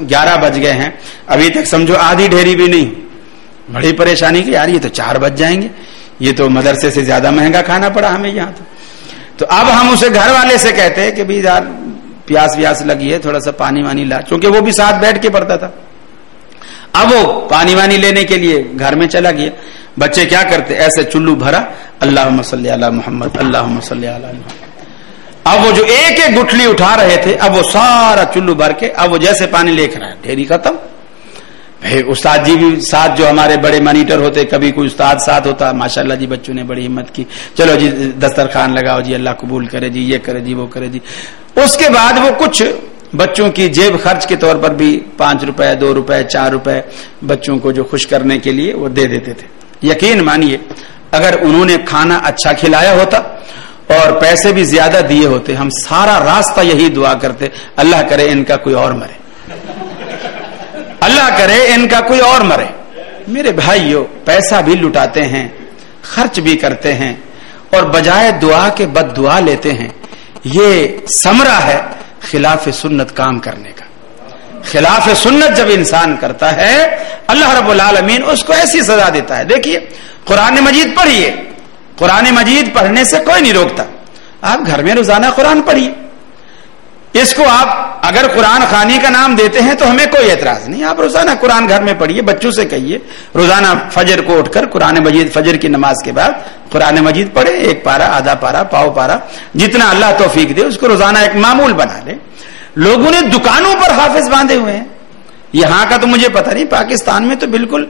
11 بج گئے ہیں، ابھی تک سمجھو آدھی ڈھیری بھی نہیں۔ بڑی پریشانی کہ یار یہ تو 4 بج جائیں گے، یہ تو مدرسے سے زیادہ مہنگا کھانا پڑا ہمیں یہاں تو اب ہم اسے گھر والے سے کہتے ہیں کہ بھی یار پیاس ویاس لگی ہے، تھوڑا سا پانی وانی لا، چونکہ وہ بھی ساتھ بیٹھ کے پڑھتا تھا۔ اب وہ پانی وانی لینے کے لیے گھر میں چلا گیا۔ بچے کیا کرتے، ایسے چلو بھرا، اللہم صلی علی محمد، اللہم صلی علی محمد۔ اب وہ جو ایک گٹھلی اٹھا رہے تھے، اب وہ سارا چلو بھر کے اب وہ جیسے پانی لے کر آئے، ڈھیری ختم۔ استاد جی بھی ساتھ، جو ہمارے بڑے مانیٹر ہوتے، کبھی کوئی استاد ساتھ ہوتا، ماشاءاللہ جی بچوں نے بڑی ہمت کی، چلو جی دسترخوان لگاؤ جی، اللہ قبول کرے جی، یہ کرے جی، وہ کرے جی۔ اس کے بعد وہ کچھ بچوں کی جیب خرچ کے طور پر بھی 5 روپے 2 روپے 4 روپے بچوں کو جو خوش کرنے کے لیے وہ دے دیتے تھے۔ یقین مانیے اگر انہوں نے کھانا اچھا کھلایا ہوتا اور پیسے بھی زیادہ دیے ہوتے، ہم سارا راستہ یہی دعا کرتے، اللہ کرے ان کا کوئی اور مرے، اللہ کرے ان کا کوئی اور مرے۔ میرے بھائیو، پیسہ بھی لٹاتے ہیں، خرچ بھی کرتے ہیں، اور بجائے دعا کے بد دعا لیتے ہیں۔ یہ ثمرہ ہے خلاف سنت کام کرنے کا۔ خلاف سنت جب انسان کرتا ہے اللہ رب العالمین اس کو ایسی سزا دیتا ہے. دیکھیے قرآن مجید پڑھیے, قرآن مجید پڑھنے سے کوئی نہیں روکتا, آپ گھر میں روزانہ قرآن پڑھیے. اس کو آپ اگر قرآن خوانی کا نام دیتے ہیں تو ہمیں کوئی اعتراض نہیں, آپ روزانہ قرآن گھر میں پڑھیے, بچوں سے کہیے روزانہ فجر کو اٹھ کر قرآن مجید, فجر کی نماز کے بعد قرآن مجید پڑھے, ایک پارا, آدھا پارا, پاؤ پارا, جتنا اللہ توفیق دے اس کو روزانہ ایک معمول بنا لے. لوگوں نے دکانوں پر حافظ باندھے ہوئے ہیں, یہاں کا تو مجھے پتہ نہیں, پاکستان میں تو بالکل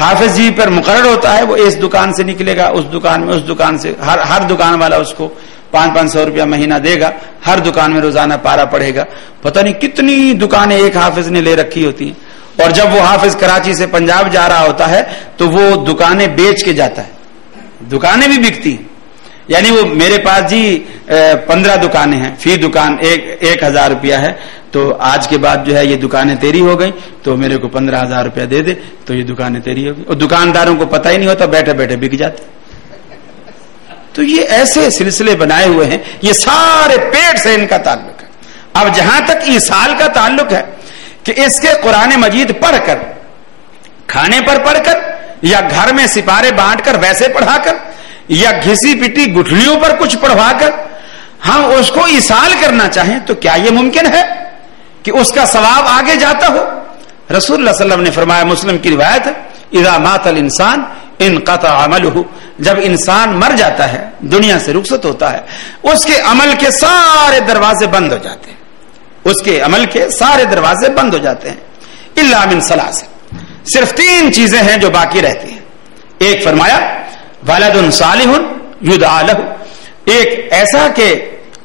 حافظ جی پر مقرر ہوتا ہے, وہ اس دکان سے نکلے گا, اس دکان میں, اس دکان سے, ہر دکان والا اس کو 500 روپیہ مہینہ دے گا, ہر دکان میں روزانہ پارا پڑھے گا. پتہ نہیں کتنی دکانیں ایک حافظ نے لے رکھی ہوتی ہیں, اور جب وہ حافظ کراچی سے پنجاب جا رہا ہوتا ہے تو وہ دکانیں بیچ کے جاتا ہے, دکانیں بھی بکتی ہیں. یعنی وہ میرے پاس جی 15 دکانیں ہیں, فی دکان 1000 روپیہ ہے, تو آج کے بعد جو ہے یہ دکانیں تیری ہو گئی, تو میرے کو 15,000 روپیہ دے دے تو یہ دکانیں تیری ہو گئی. اور دکانداروں کو پتہ ہی نہیں ہوتا, بیٹھے بیٹھے بک جاتے. تو یہ ایسے سلسلے بنائے ہوئے ہیں, یہ سارے پیٹ سے ان کا تعلق ہے. اب جہاں تک ایصال کا تعلق ہے کہ اس کے قرآن مجید پڑھ کر, کھانے پر پڑھ کر, یا گھر میں سپارے بانٹ کر ویسے پڑھا کر, یا گھسی پٹی گٹھلیوں پر کچھ پڑھوا کر ہم اس کو ایصال کرنا چاہیں, تو کیا یہ ممکن ہے کہ اس کا ثواب آگے جاتا ہو؟ رسول اللہ صلی اللہ علیہ وسلم نے فرمایا, مسلم کی روایت ہے, اذا مات الانسان انقطع عمله, جب انسان مر جاتا ہے, دنیا سے رخصت ہوتا ہے, اس کے عمل کے سارے دروازے بند ہو جاتے ہیں, اس کے عمل کے سارے دروازے بند ہو جاتے ہیں, الا من ثلاث, صرف 3 چیزیں ہیں جو باقی رہتی ہیں. ایک فرمایا ولد صالح یدعى له, ایک ایسا کہ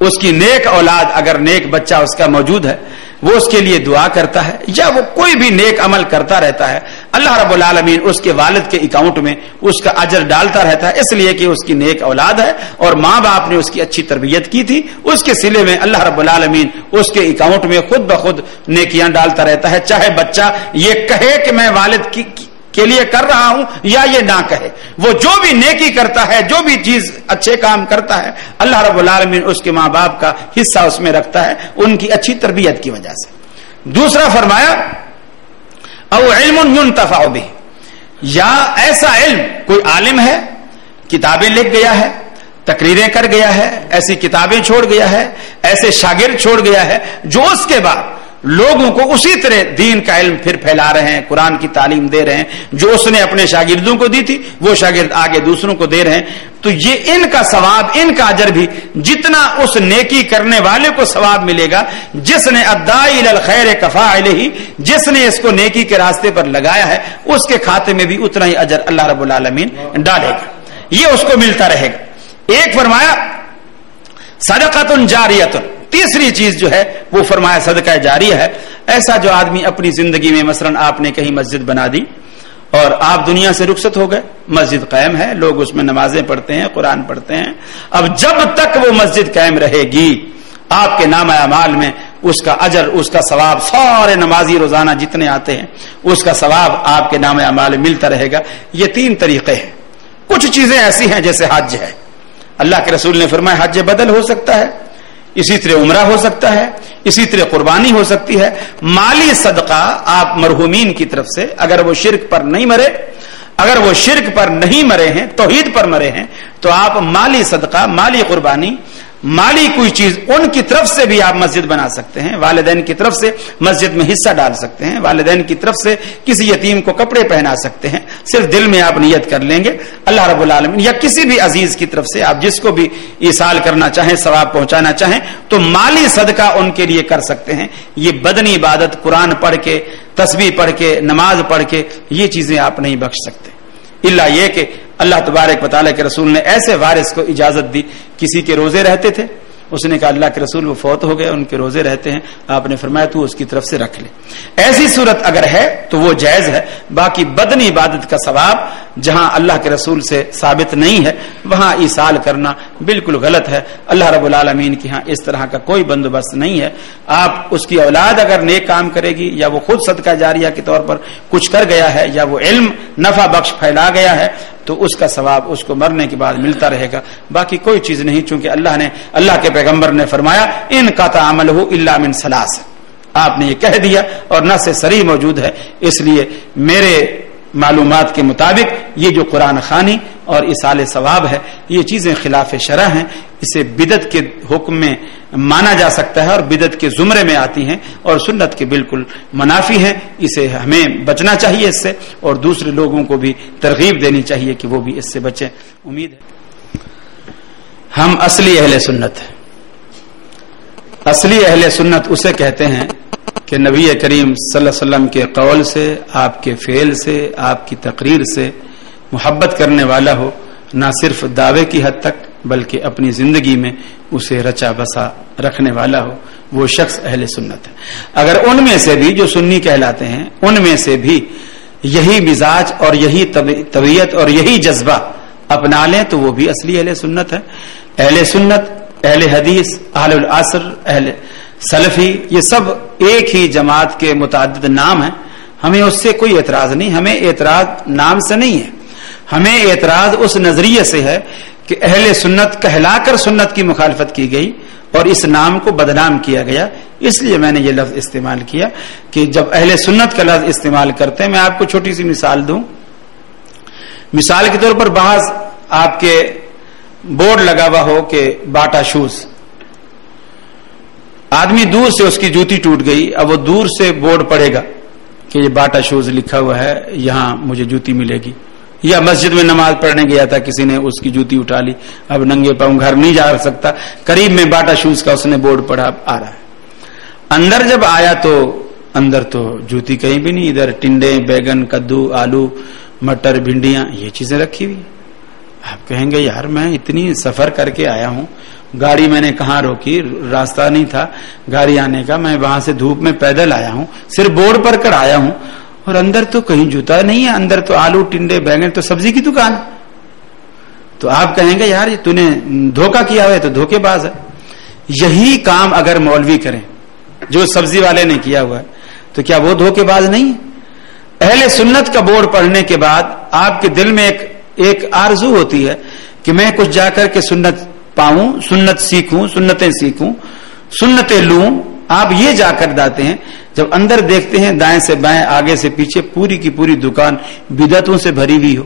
اس کی نیک اولاد, اگر نیک بچہ اس کا موجود ہے, وہ اس کے لیے دعا کرتا ہے, یا وہ کوئی بھی نیک عمل کرتا رہتا ہے, اللہ رب العالمین اس کے والد کے اکاؤنٹ میں اس کا اجر ڈالتا رہتا ہے, اس لیے کہ اس کی نیک اولاد ہے اور ماں باپ نے اس کی اچھی تربیت کی تھی, اس کے صلے میں اللہ رب العالمین اس کے اکاؤنٹ میں خود بخود نیکیاں ڈالتا رہتا ہے, چاہے بچہ یہ کہے کہ میں والد کے لیے کر رہا ہوں یا یہ نہ کہے. وہ جو بھی نیکی کرتا ہے, جو بھی چیز اچھے کام کرتا ہے, اللہ رب العالمین اس کے ماں باپ کا حصہ اس میں رکھتا ہے, ان کی اچھی تربیت کی وجہ سے. دوسرا فرمایا او علم ينتفع به, یا ایسا علم, کوئی عالم ہے, کتابیں لکھ گیا ہے, تقریریں کر گیا ہے, ایسی کتابیں چھوڑ گیا ہے, ایسے شاگرد چھوڑ گیا ہے جو اس کے بعد لوگوں کو اسی طرح دین کا علم پھر پھیلا رہے ہیں, قرآن کی تعلیم دے رہے ہیں, جو اس نے اپنے شاگردوں کو دی تھی وہ شاگرد آگے دوسروں کو دے رہے ہیں. تو یہ ان کا ثواب, ان کا اجر بھی جتنا اس نیکی کرنے والے کو ثواب ملے گا, جس نے الداعی الی الخیر کفاعلہ, جس نے اس کو نیکی کے راستے پر لگایا ہے, اس کے کھاتے میں بھی اتنا ہی اجر اللہ رب العالمین ڈالے گا, یہ اس کو ملتا رہے گا. ایک فرمایا صدقۃ جاریۃ, تیسری چیز جو ہے وہ فرمایا صدقہ جاریہ ہے. ایسا جو آدمی اپنی زندگی میں, مثلا آپ نے کہیں مسجد بنا دی اور آپ دنیا سے رخصت ہو گئے, مسجد قائم ہے, لوگ اس میں نمازیں پڑھتے ہیں, قرآن پڑھتے ہیں, اب جب تک وہ مسجد قائم رہے گی آپ کے نامہ اعمال میں اس کا اجر, اس کا ثواب, سارے نمازی روزانہ جتنے آتے ہیں اس کا ثواب آپ کے نامہ اعمال میں ملتا رہے گا. یہ 3 طریقے ہیں. کچھ چیزیں ایسی ہیں جیسے حج ہے, اللہ کے رسول نے فرمایا حج بدل ہو سکتا ہے, اسی طرح عمرہ ہو سکتا ہے, اسی طرح قربانی ہو سکتی ہے. مالی صدقہ آپ مرحومین کی طرف سے, اگر وہ شرک پر نہیں مرے, اگر وہ شرک پر نہیں مرے ہیں, توحید پر مرے ہیں, تو آپ مالی صدقہ, مالی قربانی, مالی کوئی چیز ان کی طرف سے بھی آپ مسجد بنا سکتے ہیں, والدین کی طرف سے مسجد میں حصہ ڈال سکتے ہیں, والدین کی طرف سے کسی یتیم کو کپڑے پہنا سکتے ہیں, صرف دل میں آپ نیت کر لیں گے اللہ رب العالمین, یا کسی بھی عزیز کی طرف سے آپ جس کو بھی ایصال کرنا چاہیں, ثواب پہنچانا چاہیں, تو مالی صدقہ ان کے لیے کر سکتے ہیں. یہ بدنی عبادت, قرآن پڑھ کے, تسبیح پڑھ کے, نماز پڑھ کے, یہ چیزیں آپ نہیں بخش سکتے, الا یہ کہ اللہ تبارک و تعالیٰ کے رسول نے ایسے وارث کو اجازت دی, کسی کے روزے رہتے تھے, اس نے کہا اللہ کے رسول وہ فوت ہو گئے, ان کے روزے رہتے ہیں, آپ نے فرمایا تو اس کی طرف سے رکھ لے. ایسی صورت اگر ہے تو وہ جائز ہے. باقی بدنی عبادت کا ثواب جہاں اللہ کے رسول سے ثابت نہیں ہے وہاں ایصال کرنا بالکل غلط ہے. اللہ رب العالمین کی ہاں اس طرح کا کوئی بندوبست نہیں ہے. آپ اس کی اولاد اگر نیک کام کرے گی, یا وہ خود صدقہ جاریہ کے طور پر کچھ کر گیا ہے, یا وہ علم نفع بخش پھیلا گیا ہے, تو اس کا ثواب اس کو مرنے کے بعد ملتا رہے گا. باقی کوئی چیز نہیں, چونکہ اللہ کے پیغمبر نے فرمایا ان قطع عملہ الا من ثلاث, آپ نے یہ کہہ دیا اور نص صریح موجود ہے. اس لیے میرے معلومات کے مطابق یہ جو قرآن خوانی اور اصال ثواب ہے یہ چیزیں خلاف شرع ہیں. اسے بدعت کے حکم میں مانا جا سکتا ہے اور بدعت کے زمرے میں آتی ہیں اور سنت کے بالکل منافی ہیں. اسے ہمیں بچنا چاہیے اس سے اور دوسرے لوگوں کو بھی ترغیب دینی چاہیے کہ وہ بھی اس سے بچیں. امید ہے ہم اصلی اہل سنت ہیں. اصلی اہل سنت اسے کہتے ہیں کہ نبی کریم صلی اللہ علیہ وسلم کے قول سے، آپ کے فعل سے، آپ کی تقریر سے محبت کرنے والا ہو، نہ صرف دعوے کی حد تک بلکہ اپنی زندگی میں اسے رچا بسا رکھنے والا ہو، وہ شخص اہل سنت ہے. اگر ان میں سے بھی جو سنی کہلاتے ہیں ان میں سے بھی یہی مزاج اور یہی طبیعت اور یہی جذبہ اپنا لیں تو وہ بھی اصلی اہل سنت ہے. اہل سنت، اہل حدیث، اہل العصر، اہل سلفی، یہ سب ایک ہی جماعت کے متعدد نام ہیں. ہمیں اس سے کوئی اعتراض نہیں. ہمیں اعتراض نام سے نہیں ہے، ہمیں اعتراض اس نظریے سے ہے کہ اہل سنت کہلا کر سنت کی مخالفت کی گئی اور اس نام کو بدنام کیا گیا. اس لیے میں نے یہ لفظ استعمال کیا کہ جب اہل سنت کا لفظ استعمال کرتے ہیں. میں آپ کو چھوٹی سی مثال دوں. مثال کے طور پر بعض آپ کے بورڈ لگا ہوا ہو کہ باٹا شوز، آدمی دور سے اس کی جوتی ٹوٹ گئی، اب وہ دور سے بورڈ پڑے گا کہ یہ باٹا شوز لکھا ہوا ہے، یہاں مجھے جوتی ملے گی. یا مسجد میں نماز پڑھنے گیا تھا، کسی نے اس کی جوتی اٹھا لی، اب ننگے پاؤں گھر نہیں جا سکتا، قریب میں باٹا شوز کا اس نے بورڈ پڑھا، آ رہا ہے. اندر جب آیا تو اندر تو جوتی کہیں بھی نہیں، ادھر ٹنڈے، بیگن، کدو، آلو، مٹر، بھنڈیاں، یہ چیزیں رکھی ہوئی. آپ کہیں گے یار میں اتنی سفر کر کے آیا ہوں، گاڑی میں نے کہاں روکی، راستہ نہیں تھا گاڑی آنے کا، میں وہاں سے دھوپ میں پیدل آیا ہوں، صرف بورڈ پر کر آیا ہوں اور اندر تو کہیں جوتا نہیں ہے، اندر تو آلو، ٹنڈے، بیگن، تو سبزی کی دکان. تو آپ کہیں گے یار تو نے دھوکہ کیا ہوا ہے، تو دھوکے باز ہے. یہی کام اگر مولوی کریں جو سبزی والے نے کیا ہوا ہے تو کیا وہ دھوکے باز نہیں ہے؟ اہل سنت کا بورڈ پڑھنے کے بعد آپ کے دل میں ایک آرزو ہوتی ہے کہ میں کچھ جا کر کے سنت پاؤں، سنت سیکھوں، سنتیں سیکھوں، سنتیں لوں. آپ یہ جا کر داتے ہیں، جب اندر دیکھتے ہیں دائیں سے بائیں، آگے سے پیچھے پوری کی پوری دکان بدعتوں سے بھری ہوئی ہو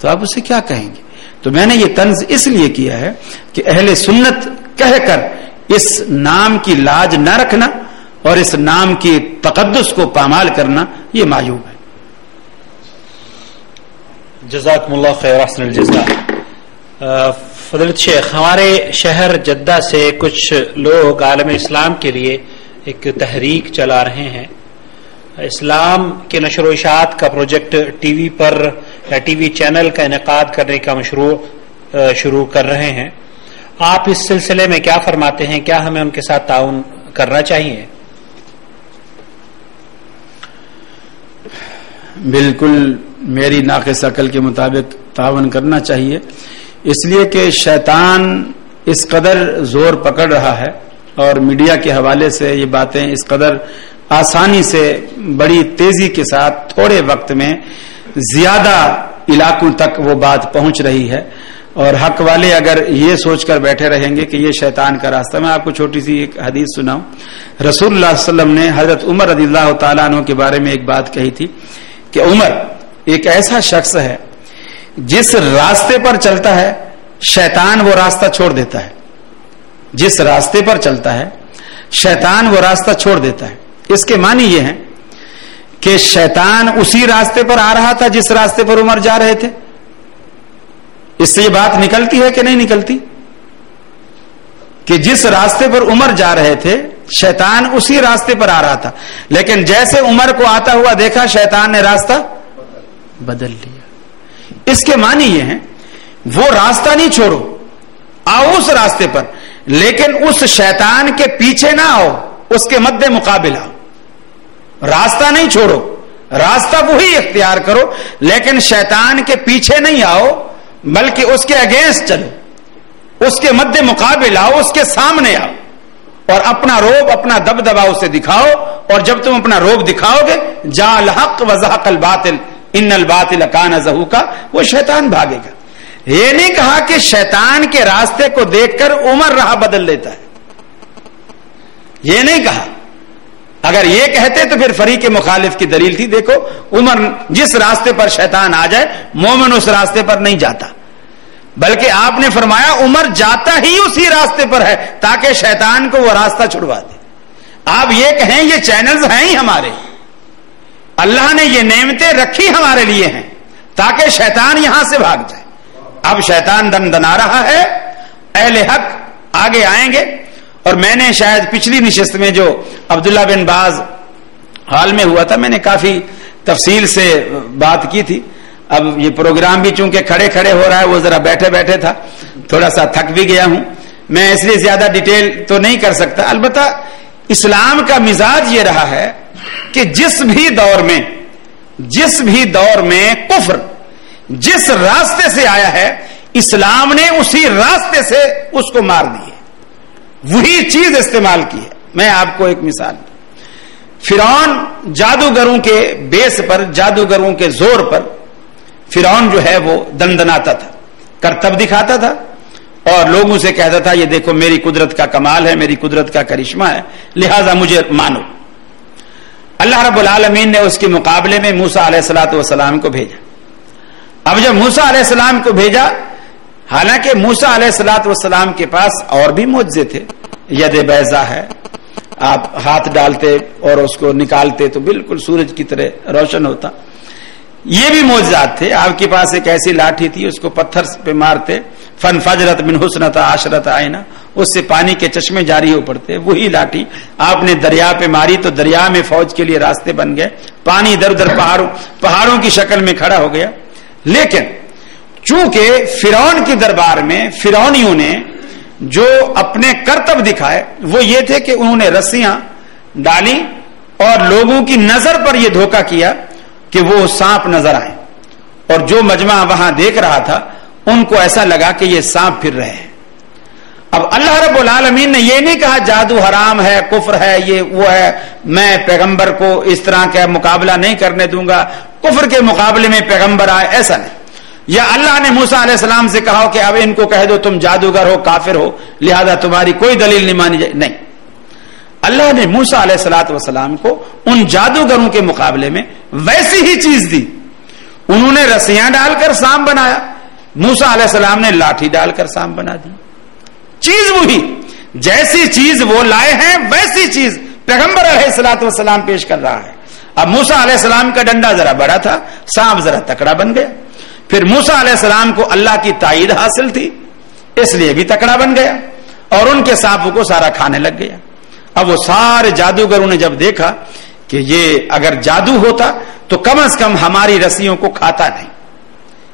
تو آپ اسے کیا کہیں گے؟ تو میں نے یہ طنز اس لیے کیا ہے کہ اہل سنت کہہ کر اس نام کی لاج نہ رکھنا اور اس نام کی تقدس کو پامال کرنا یہ معیوب ہے. جزاکم اللہ خیر، احسن الجزاء. فضیلت شیخ، ہمارے شہر جدہ سے کچھ لوگ عالم اسلام کے لیے ایک تحریک چلا رہے ہیں. اسلام کے نشر و اشاعت کا پروجیکٹ ٹی وی پر یا ٹی وی چینل کا انعقاد کرنے کا مشروع شروع کر رہے ہیں. آپ اس سلسلے میں کیا فرماتے ہیں؟ کیا ہمیں ان کے ساتھ تعاون کرنا چاہیے؟ بالکل میری ناقص عقل کے مطابق تعاون کرنا چاہیے، اس لیے کہ شیطان اس قدر زور پکڑ رہا ہے اور میڈیا کے حوالے سے یہ باتیں اس قدر آسانی سے بڑی تیزی کے ساتھ تھوڑے وقت میں زیادہ علاقوں تک وہ بات پہنچ رہی ہے. اور حق والے اگر یہ سوچ کر بیٹھے رہیں گے کہ یہ شیطان کا راستہ. میں آپ کو چھوٹی سی ایک حدیث سناؤں. رسول اللہ صلی اللہ علیہ وسلم نے حضرت عمر رضی اللہ تعالیٰ عنہ کے بارے میں ایک بات کہی تھی کہ عمر ایک ایسا شخص ہے جس راستے پر چلتا ہے شیطان وہ راستہ چھوڑ دیتا ہے. جس راستے پر چلتا ہے شیطان وہ راستہ چھوڑ دیتا ہے. اس کے معنی یہ ہے کہ شیطان اسی راستے پر آ رہا تھا جس راستے پر عمر جا رہے تھے. اس سے یہ بات نکلتی ہے کہ نہیں نکلتی کہ جس راستے پر عمر جا رہے تھے شیطان اسی راستے پر آ رہا تھا، لیکن جیسے عمر کو آتا ہوا دیکھا شیطان نے راستہ بدل لیا. اس کے معنی یہ ہے وہ راستہ نہیں چھوڑو، آؤ اس راستے پر، لیکن اس شیطان کے پیچھے نہ آؤ، اس کے مد مقابل آؤ. راستہ نہیں چھوڑو، راستہ وہی اختیار کرو، لیکن شیطان کے پیچھے نہیں آؤ بلکہ اس کے اگینسٹ چلو، اس کے مد مقابل آؤ، اس کے سامنے آؤ اور اپنا روب، اپنا دبدبا اسے دکھاؤ. اور جب تم اپنا روب دکھاؤ گے جاء الحق وزهق الباطل ان الباطل کان زهوقا، وہ شیطان بھاگے گا. یہ نہیں کہا کہ شیطان کے راستے کو دیکھ کر عمر راہ بدل لیتا ہے، یہ نہیں کہا. اگر یہ کہتے تو پھر فریق مخالف کی دلیل تھی. دیکھو عمر جس راستے پر شیطان آ جائے مومن اس راستے پر نہیں جاتا, بلکہ آپ نے فرمایا عمر جاتا ہی اسی راستے پر ہے تاکہ شیطان کو وہ راستہ چھڑوا دے. آپ یہ کہیں یہ چینلز ہیں ہی ہمارے, اللہ نے یہ نعمتیں رکھی ہمارے لیے ہیں تاکہ شیطان یہاں سے بھاگ جائے. اب شیطان دندنا رہا ہے, اہل حق آگے آئیں گے. اور میں نے شاید پچھلی نشست میں جو عبداللہ بن باز حال میں ہوا تھا میں نے کافی تفصیل سے بات کی تھی. اب یہ پروگرام بھی چونکہ کھڑے کھڑے ہو رہا ہے, وہ ذرا بیٹھے بیٹھے تھا, تھوڑا سا تھک بھی گیا ہوں میں, اس لیے زیادہ ڈیٹیل تو نہیں کر سکتا. البتہ اسلام کا مزاج یہ رہا ہے کہ جس بھی دور میں کفر جس راستے سے آیا ہے اسلام نے اسی راستے سے اس کو مار دی ہے, وہی چیز استعمال کی ہے. میں آپ کو ایک مثال, فرعون جادوگروں کے بیس پر, جادوگروں کے زور پر فرعون جو ہے وہ دندناتا تھا, کرتب دکھاتا تھا اور لوگوں سے کہتا تھا یہ دیکھو میری قدرت کا کمال ہے, میری قدرت کا کرشمہ ہے, لہذا مجھے مانو. اللہ رب العالمین نے اس کے مقابلے میں موسیٰ علیہ السلام کو بھیجا. اب جب موسیٰ علیہ السلام کو بھیجا, حالانکہ موسیٰ علیہ السلام کے پاس اور بھی معجزے تھے, ید بیضا ہے, آپ ہاتھ ڈالتے اور اس کو نکالتے تو بالکل سورج کی طرح روشن ہوتا, یہ بھی معجزات تھے. آپ کے پاس ایک ایسی لاٹھی تھی, اس کو پتھر پہ مارتے, فنفجرت من حسنتا عشرت عینا, اس سے پانی کے چشمے جاری ہو پڑتے. وہی لاٹھی آپ نے دریا پہ ماری تو دریا میں فوج کے لیے راستے بن گئے, پانی ادھر ادھر پہاڑوں کی شکل میں کھڑا ہو گیا. لیکن چونکہ فرعون کے دربار میں فرعونیوں نے جو اپنے کرتب دکھائے وہ یہ تھے کہ انہوں نے رسیاں ڈالی اور لوگوں کی نظر پر یہ دھوکہ کیا کہ وہ سانپ نظر آئے, اور جو مجمع وہاں دیکھ رہا تھا ان کو ایسا لگا کہ یہ سانپ پھر رہے ہیں. اب اللہ رب العالمین نے یہ نہیں کہا جادو حرام ہے, کفر ہے, یہ وہ ہے, میں پیغمبر کو اس طرح کا مقابلہ نہیں کرنے دوں گا, کفر کے مقابلے میں پیغمبر آئے, ایسا نہیں. یا اللہ نے موسیٰ علیہ السلام سے کہا کہ اب ان کو کہہ دو تم جادوگر ہو, کافر ہو, لہذا تمہاری کوئی دلیل نہیں مانی جائے, نہیں. اللہ نے موسیٰ علیہ السلام کو ان جادوگروں کے مقابلے میں ویسی ہی چیز دی. انہوں نے رسیاں ڈال کر سانپ بنایا, موسیٰ علیہ السلام نے لاٹھی ڈال کر سانپ بنا دی. چیز وہی, جیسی چیز وہ لائے ہیں ویسی چیز پیغمبر علیہ السلام پیش کر رہا ہے. اب موسیٰ علیہ السلام کا ڈنڈا ذرا بڑا تھا, سانپ ذرا تکڑا بن گیا. پھر موسیٰ علیہ السلام کو اللہ کی تائید حاصل تھی اس لیے بھی تکڑا بن گیا اور ان کے سانپوں کو سارا کھانے لگ گیا. اب وہ سارے جادوگروں نے جب دیکھا کہ یہ اگر جادو ہوتا تو کم از کم ہماری رسیوں کو کھاتا نہیں,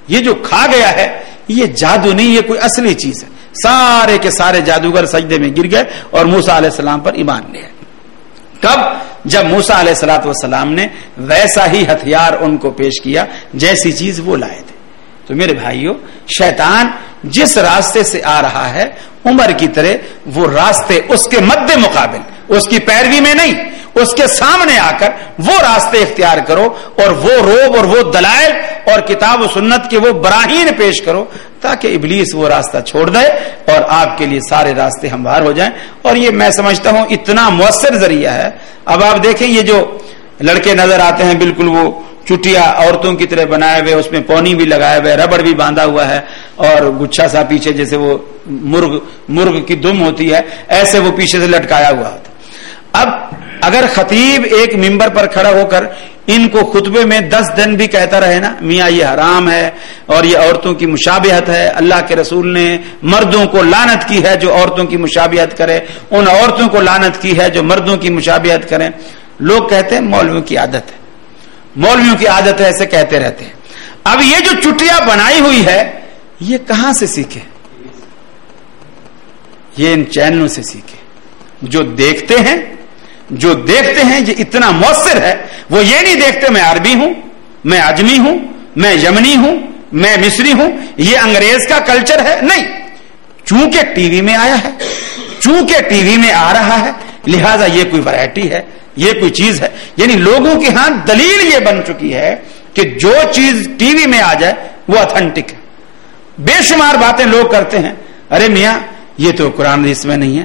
یہ جو کھا گیا ہے یہ جادو نہیں, یہ کوئی اصلی چیز ہے. سارے کے سارے جادوگر سجدے میں گر گئے اور موسیٰ علیہ السلام پر ایمان لے آئے. کب؟ جب موسیٰ علیہ السلام نے ویسا ہی ہتھیار ان کو پیش کیا جیسی چیز وہ لائے تھے. تو میرے بھائیوں, شیطان جس راستے سے آ رہا ہے عمر کی طرح وہ راستے اس کے مد مقابل, اس کی پیروی میں نہیں, اس کے سامنے آ کر وہ راستے اختیار کرو اور وہ روب اور وہ دلائل اور کتاب و سنت کے وہ براہین پیش کرو تاکہ ابلیس وہ راستہ چھوڑ دے اور آپ کے لیے سارے راستے ہموار ہو جائیں. اور یہ میں سمجھتا ہوں اتنا مؤثر ذریعہ ہے. اب آپ دیکھیں یہ جو لڑکے نظر آتے ہیں بالکل وہ چٹیا عورتوں کی طرح بنائے ہوئے, اس میں پونی بھی لگائے ہوئے, ربڑ بھی باندھا ہوا ہے اور گچھا سا پیچھے جیسے وہ مرغ کی دم ہوتی ہے ایسے وہ پیچھے سے لٹکایا ہوا ہوتا. اب اگر خطیب ایک ممبر پر کھڑا ہو کر ان کو خطبے میں 10 دن بھی کہتا رہے نا میاں یہ حرام ہے اور یہ عورتوں کی مشابہت ہے, اللہ کے رسول نے مردوں کو لعنت کی ہے جو عورتوں کی مشابہت کرے, ان عورتوں کو لعنت کی ہے جو مردوں کی مشابہت کریں, لوگ کہتے ہیں مولویوں کی عادت ہے, مولویوں کی عادت ہے, ایسے کہتے رہتے ہیں. اب یہ جو چٹیا بنائی ہوئی ہے یہ کہاں سے سیکھے؟ یہ ان چینلوں سے سیکھے جو دیکھتے ہیں یہ اتنا مؤثر ہے. وہ یہ نہیں دیکھتے میں عربی ہوں, میں عجمی ہوں, میں یمنی ہوں, میں مصری ہوں, یہ انگریز کا کلچر ہے, نہیں. چونکہ ٹی وی میں آیا ہے, چونکہ ٹی وی میں آ رہا ہے, لہذا یہ کوئی ویرائٹی ہے, یہ کوئی چیز ہے. یعنی لوگوں کے ہاں دلیل یہ بن چکی ہے کہ جو چیز ٹی وی میں آ جائے وہ اتھینٹک ہے. بے شمار باتیں لوگ کرتے ہیں, ارے میاں یہ تو قرآن حدیث میں نہیں ہے,